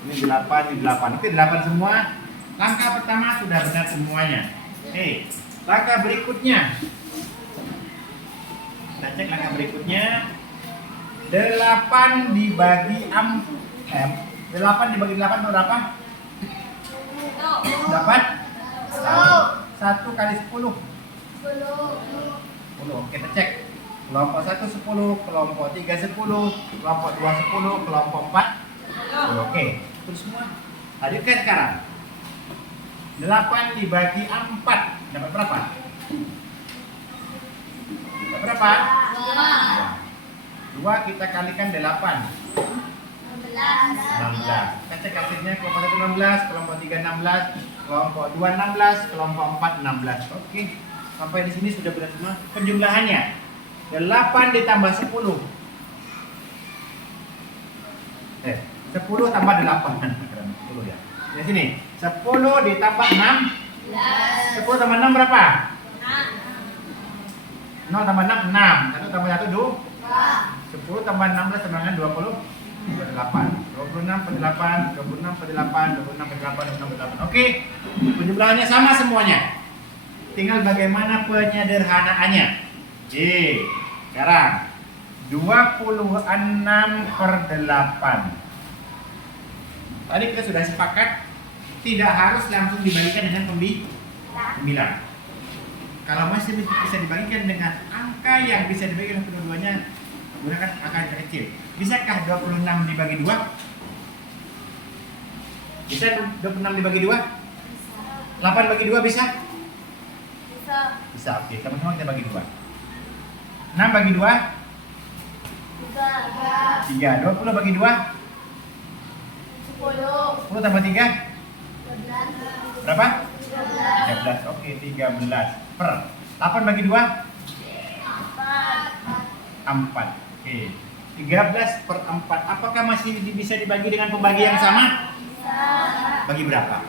ini 8, ini 8. Oke, 8 semua. Langkah pertama sudah benar semuanya. Oke, langkah berikutnya. Kita cek langkah berikutnya. 8 dibagi 8 dibagi 8 berapa? Dapat 1 kali 10. 10. Oke, kita cek. Kelompok 1 10, kelompok 3 10, kelompok 2 10, kelompok 4 10. Oke, terus semua. Lanjutkan sekarang. 8 dibagi 4 dapat berapa? Dapat berapa? 2 kita kalikan 8. 16. Kita cek hasilnya. Kelompok 1 16, kelompok 3 16, kelompok 2 16, kelompok 4 16. Oke. Sampai di sini sudah benar semua. Penjumlahannya 8 ditambah 10. 10 tambah 8. 10 ya. Di sini 10 ditambah 6. 10 tambah 6 berapa? 0 tambah 6 6. 1 tambah 1 2. 10 tambah 16 sama dengan 28. 26 per 8, 26 per 8, 26 per 8, 26 per 8. Oke. Penjumlahannya sama semuanya. Tinggal bagaimana penyederhanaannya. Oke. Sekarang 26 per 8. Tadi kita sudah sepakat tidak harus langsung dibagikan dengan pembilang. Kalau masih bisa dibagikan dengan angka yang bisa dibagikan kedua-duanya, gunakan angka yang kecil. Bisakah 26 dibagi 2? Bisa 26 dibagi 2? 8 bagi 2 bisa? Bisa, oke. Sama-sama kita bagi 2. 6 bagi 2? 3. 20 bagi 2? 10 tambah 3? Berapa? 13. Oke, 13 per 8 bagi 2? 4. Oke. 13 per 4. Apakah masih bisa dibagi dengan pembagi yang sama? Bagi berapa?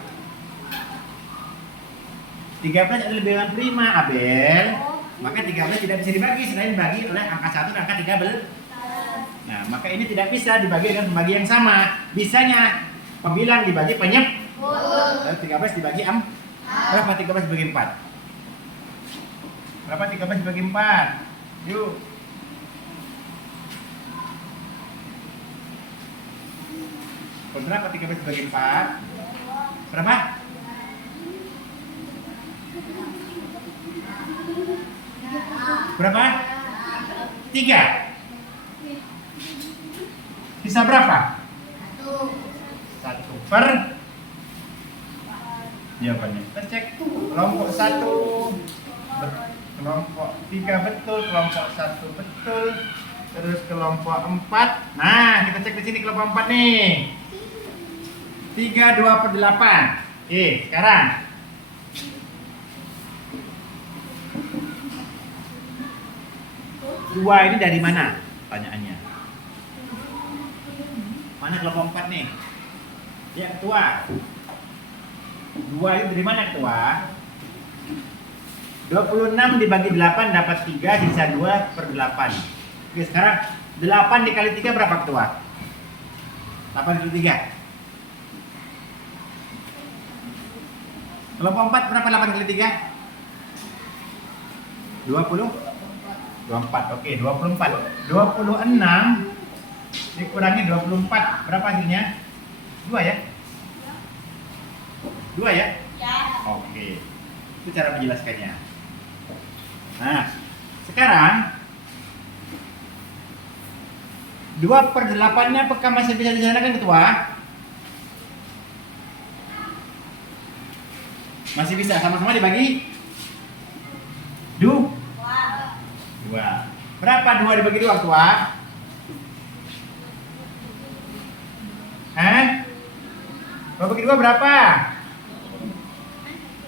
13 adalah bilangan prima, Abel. Maka 13 tidak bisa dibagi selain dibagi oleh angka 1 dan angka 13. Nah, maka ini tidak bisa dibagi dengan pembagi yang sama. Bisanya pembilang dibagi penyebut. Dan 13 dibagi berapa 13 dibagi 4? Berapa 13 dibagi 4? Yuk. Berapa 13 dibagi 4? Berapa? Berapa? 3. Bisa berapa? 1 per. Jawabannya kita cek. Kelompok 1 kelompok 3 betul, kelompok 1 betul. Terus kelompok 4. Nah, kita cek di sini kelompok 4 nih. 3 2 per 8. Oke, sekarang 2 ini dari mana? Pertanyaannya. Mana kelompok 4 nih? Ya, ketua. 2 itu dari mana, ketua? 26 dibagi 8 dapat 3, sisa 2 per 8. Oke, sekarang 8 dikali 3 berapa, ketua? 8 kali 3. Kelompok 4 berapa 8 kali 3? 20. 24. Oke, 24. 26 dikurangi 24. Berapa hasilnya? 2 ya? 2 ya? Ya. Oke. Itu cara menjelaskannya. Nah, sekarang 2/8-nya apakah masih bisa disederhanakan ketua? Masih bisa, sama-sama dibagi? 2. Berapa 2 dibagi 2 ketua? Hah? 2 bagi 2 berapa?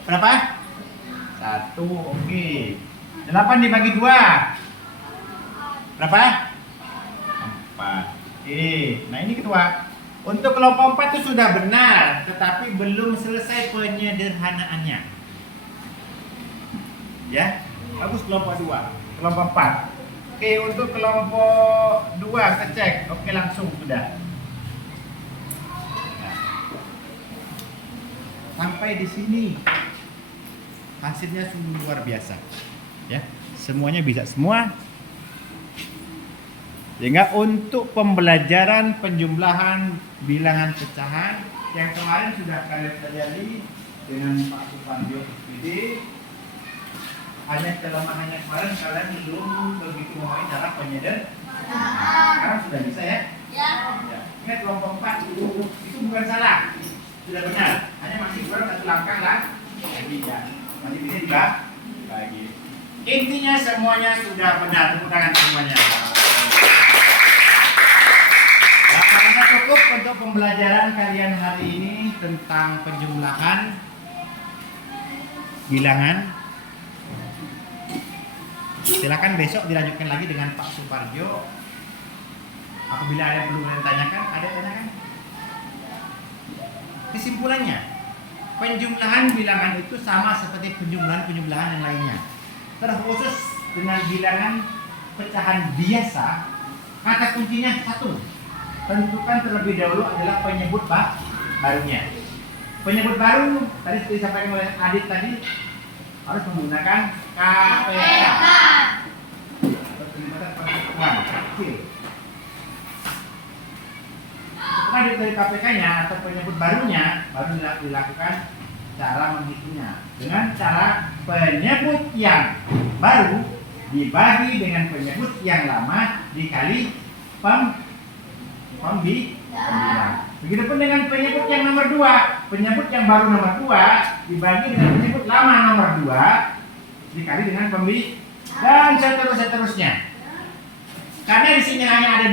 Berapa? 1, oke. 8 dibagi 2 berapa? 4. Oke, nah ini ketua. Untuk kelompok 4 itu sudah benar, tetapi belum selesai penyederhanaannya. Ya, bagus kelompok 2, kelompok 4. Oke, untuk kelompok 2 kita cek. Oke, langsung sudah. Nah, sampai di sini hasilnya sungguh luar biasa. Ya, semuanya bisa semua. Sehingga untuk pembelajaran penjumlahan bilangan pecahan yang kemarin sudah kalian pelajari dengan Pak Suparjo SPD, hanya kelemahannya kemarin kalian belum begitu memahami cara penyederhanaan. Sekarang sudah bisa ya? Ya. Ingat kelompok 4 itu bukan salah, sudah benar. Hanya masih kurang 1 langkah lah. Jadi ya, masih bisa dibagi. Intinya semuanya sudah benar. Tepuk tangan semuanya. Rasa cukup untuk pembelajaran kalian hari ini tentang penjumlahan bilangan. Silakan besok dilanjutkan lagi dengan Pak Suparjo. Apabila ada yang perlu kalian tanyakan, ada tanyakan. Kesimpulannya, penjumlahan bilangan itu sama seperti penjumlahan yang lainnya. Terkhusus dengan bilangan pecahan biasa, kata kuncinya 1. Tentukan terlebih dahulu adalah penyebut barunya. Penyebut baru tadi seperti disampaikan oleh Adit tadi harus menggunakan KPK atau kelibatan persekutuan kecil. Setelah dari KPK-nya atau penyebut barunya, baru dilakukan cara menghitungnya dengan cara penyebut yang baru dibagi dengan penyebut yang lama dikali pembilang. Begitupun dengan penyebut yang nomor 2, penyebut yang baru nomor 2 dibagi dengan penyebut lama nomor 2 dikali dengan pembilang dan seterusnya. Karena di sini hanya ada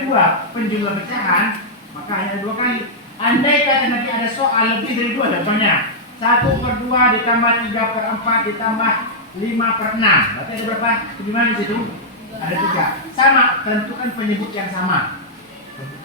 dua penjumlah pecahan, maka hanya 2 kali. Andai kata nanti ada soal lebih dari 2, contohnya 1/2 ditambah 3/4 ditambah 5/6, berarti ada berapa? Gimana di situ? Ada 3. Sama, tentukan penyebut yang sama.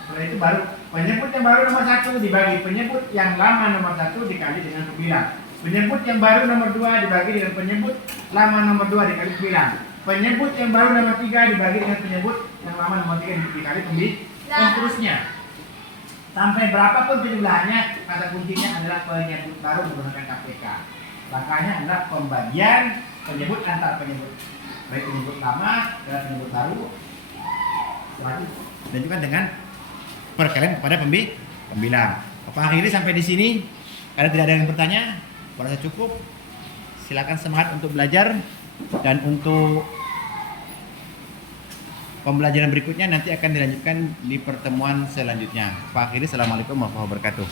Setelah itu baru penyebut yang baru nomor 1 dibagi penyebut yang lama nomor 1 dikali dengan pembilang. Penyebut yang baru nomor 2 dibagi dengan penyebut lama nomor 2 dikali pembilang. Penyebut yang baru nomor 3 dibagi dengan penyebut yang lama nomor 3 dikali pembilang. Dan seterusnya. Sampai berapapun penjumlahannya, kata kuncinya adalah penyebut baru menggunakan KPK. Langkahnya adalah pembagian penyebut antar penyebut, baik penyebut lama dan penyebut baru. Dan juga dengan perkalian kepada pembilang. Bapak akhiri sampai di sini. Kalau tidak ada yang bertanya, merasa cukup. Silakan semangat untuk belajar dan untuk pembelajaran berikutnya nanti akan dilanjutkan di pertemuan selanjutnya. Pak akhiri, assalamualaikum warahmatullahi wabarakatuh.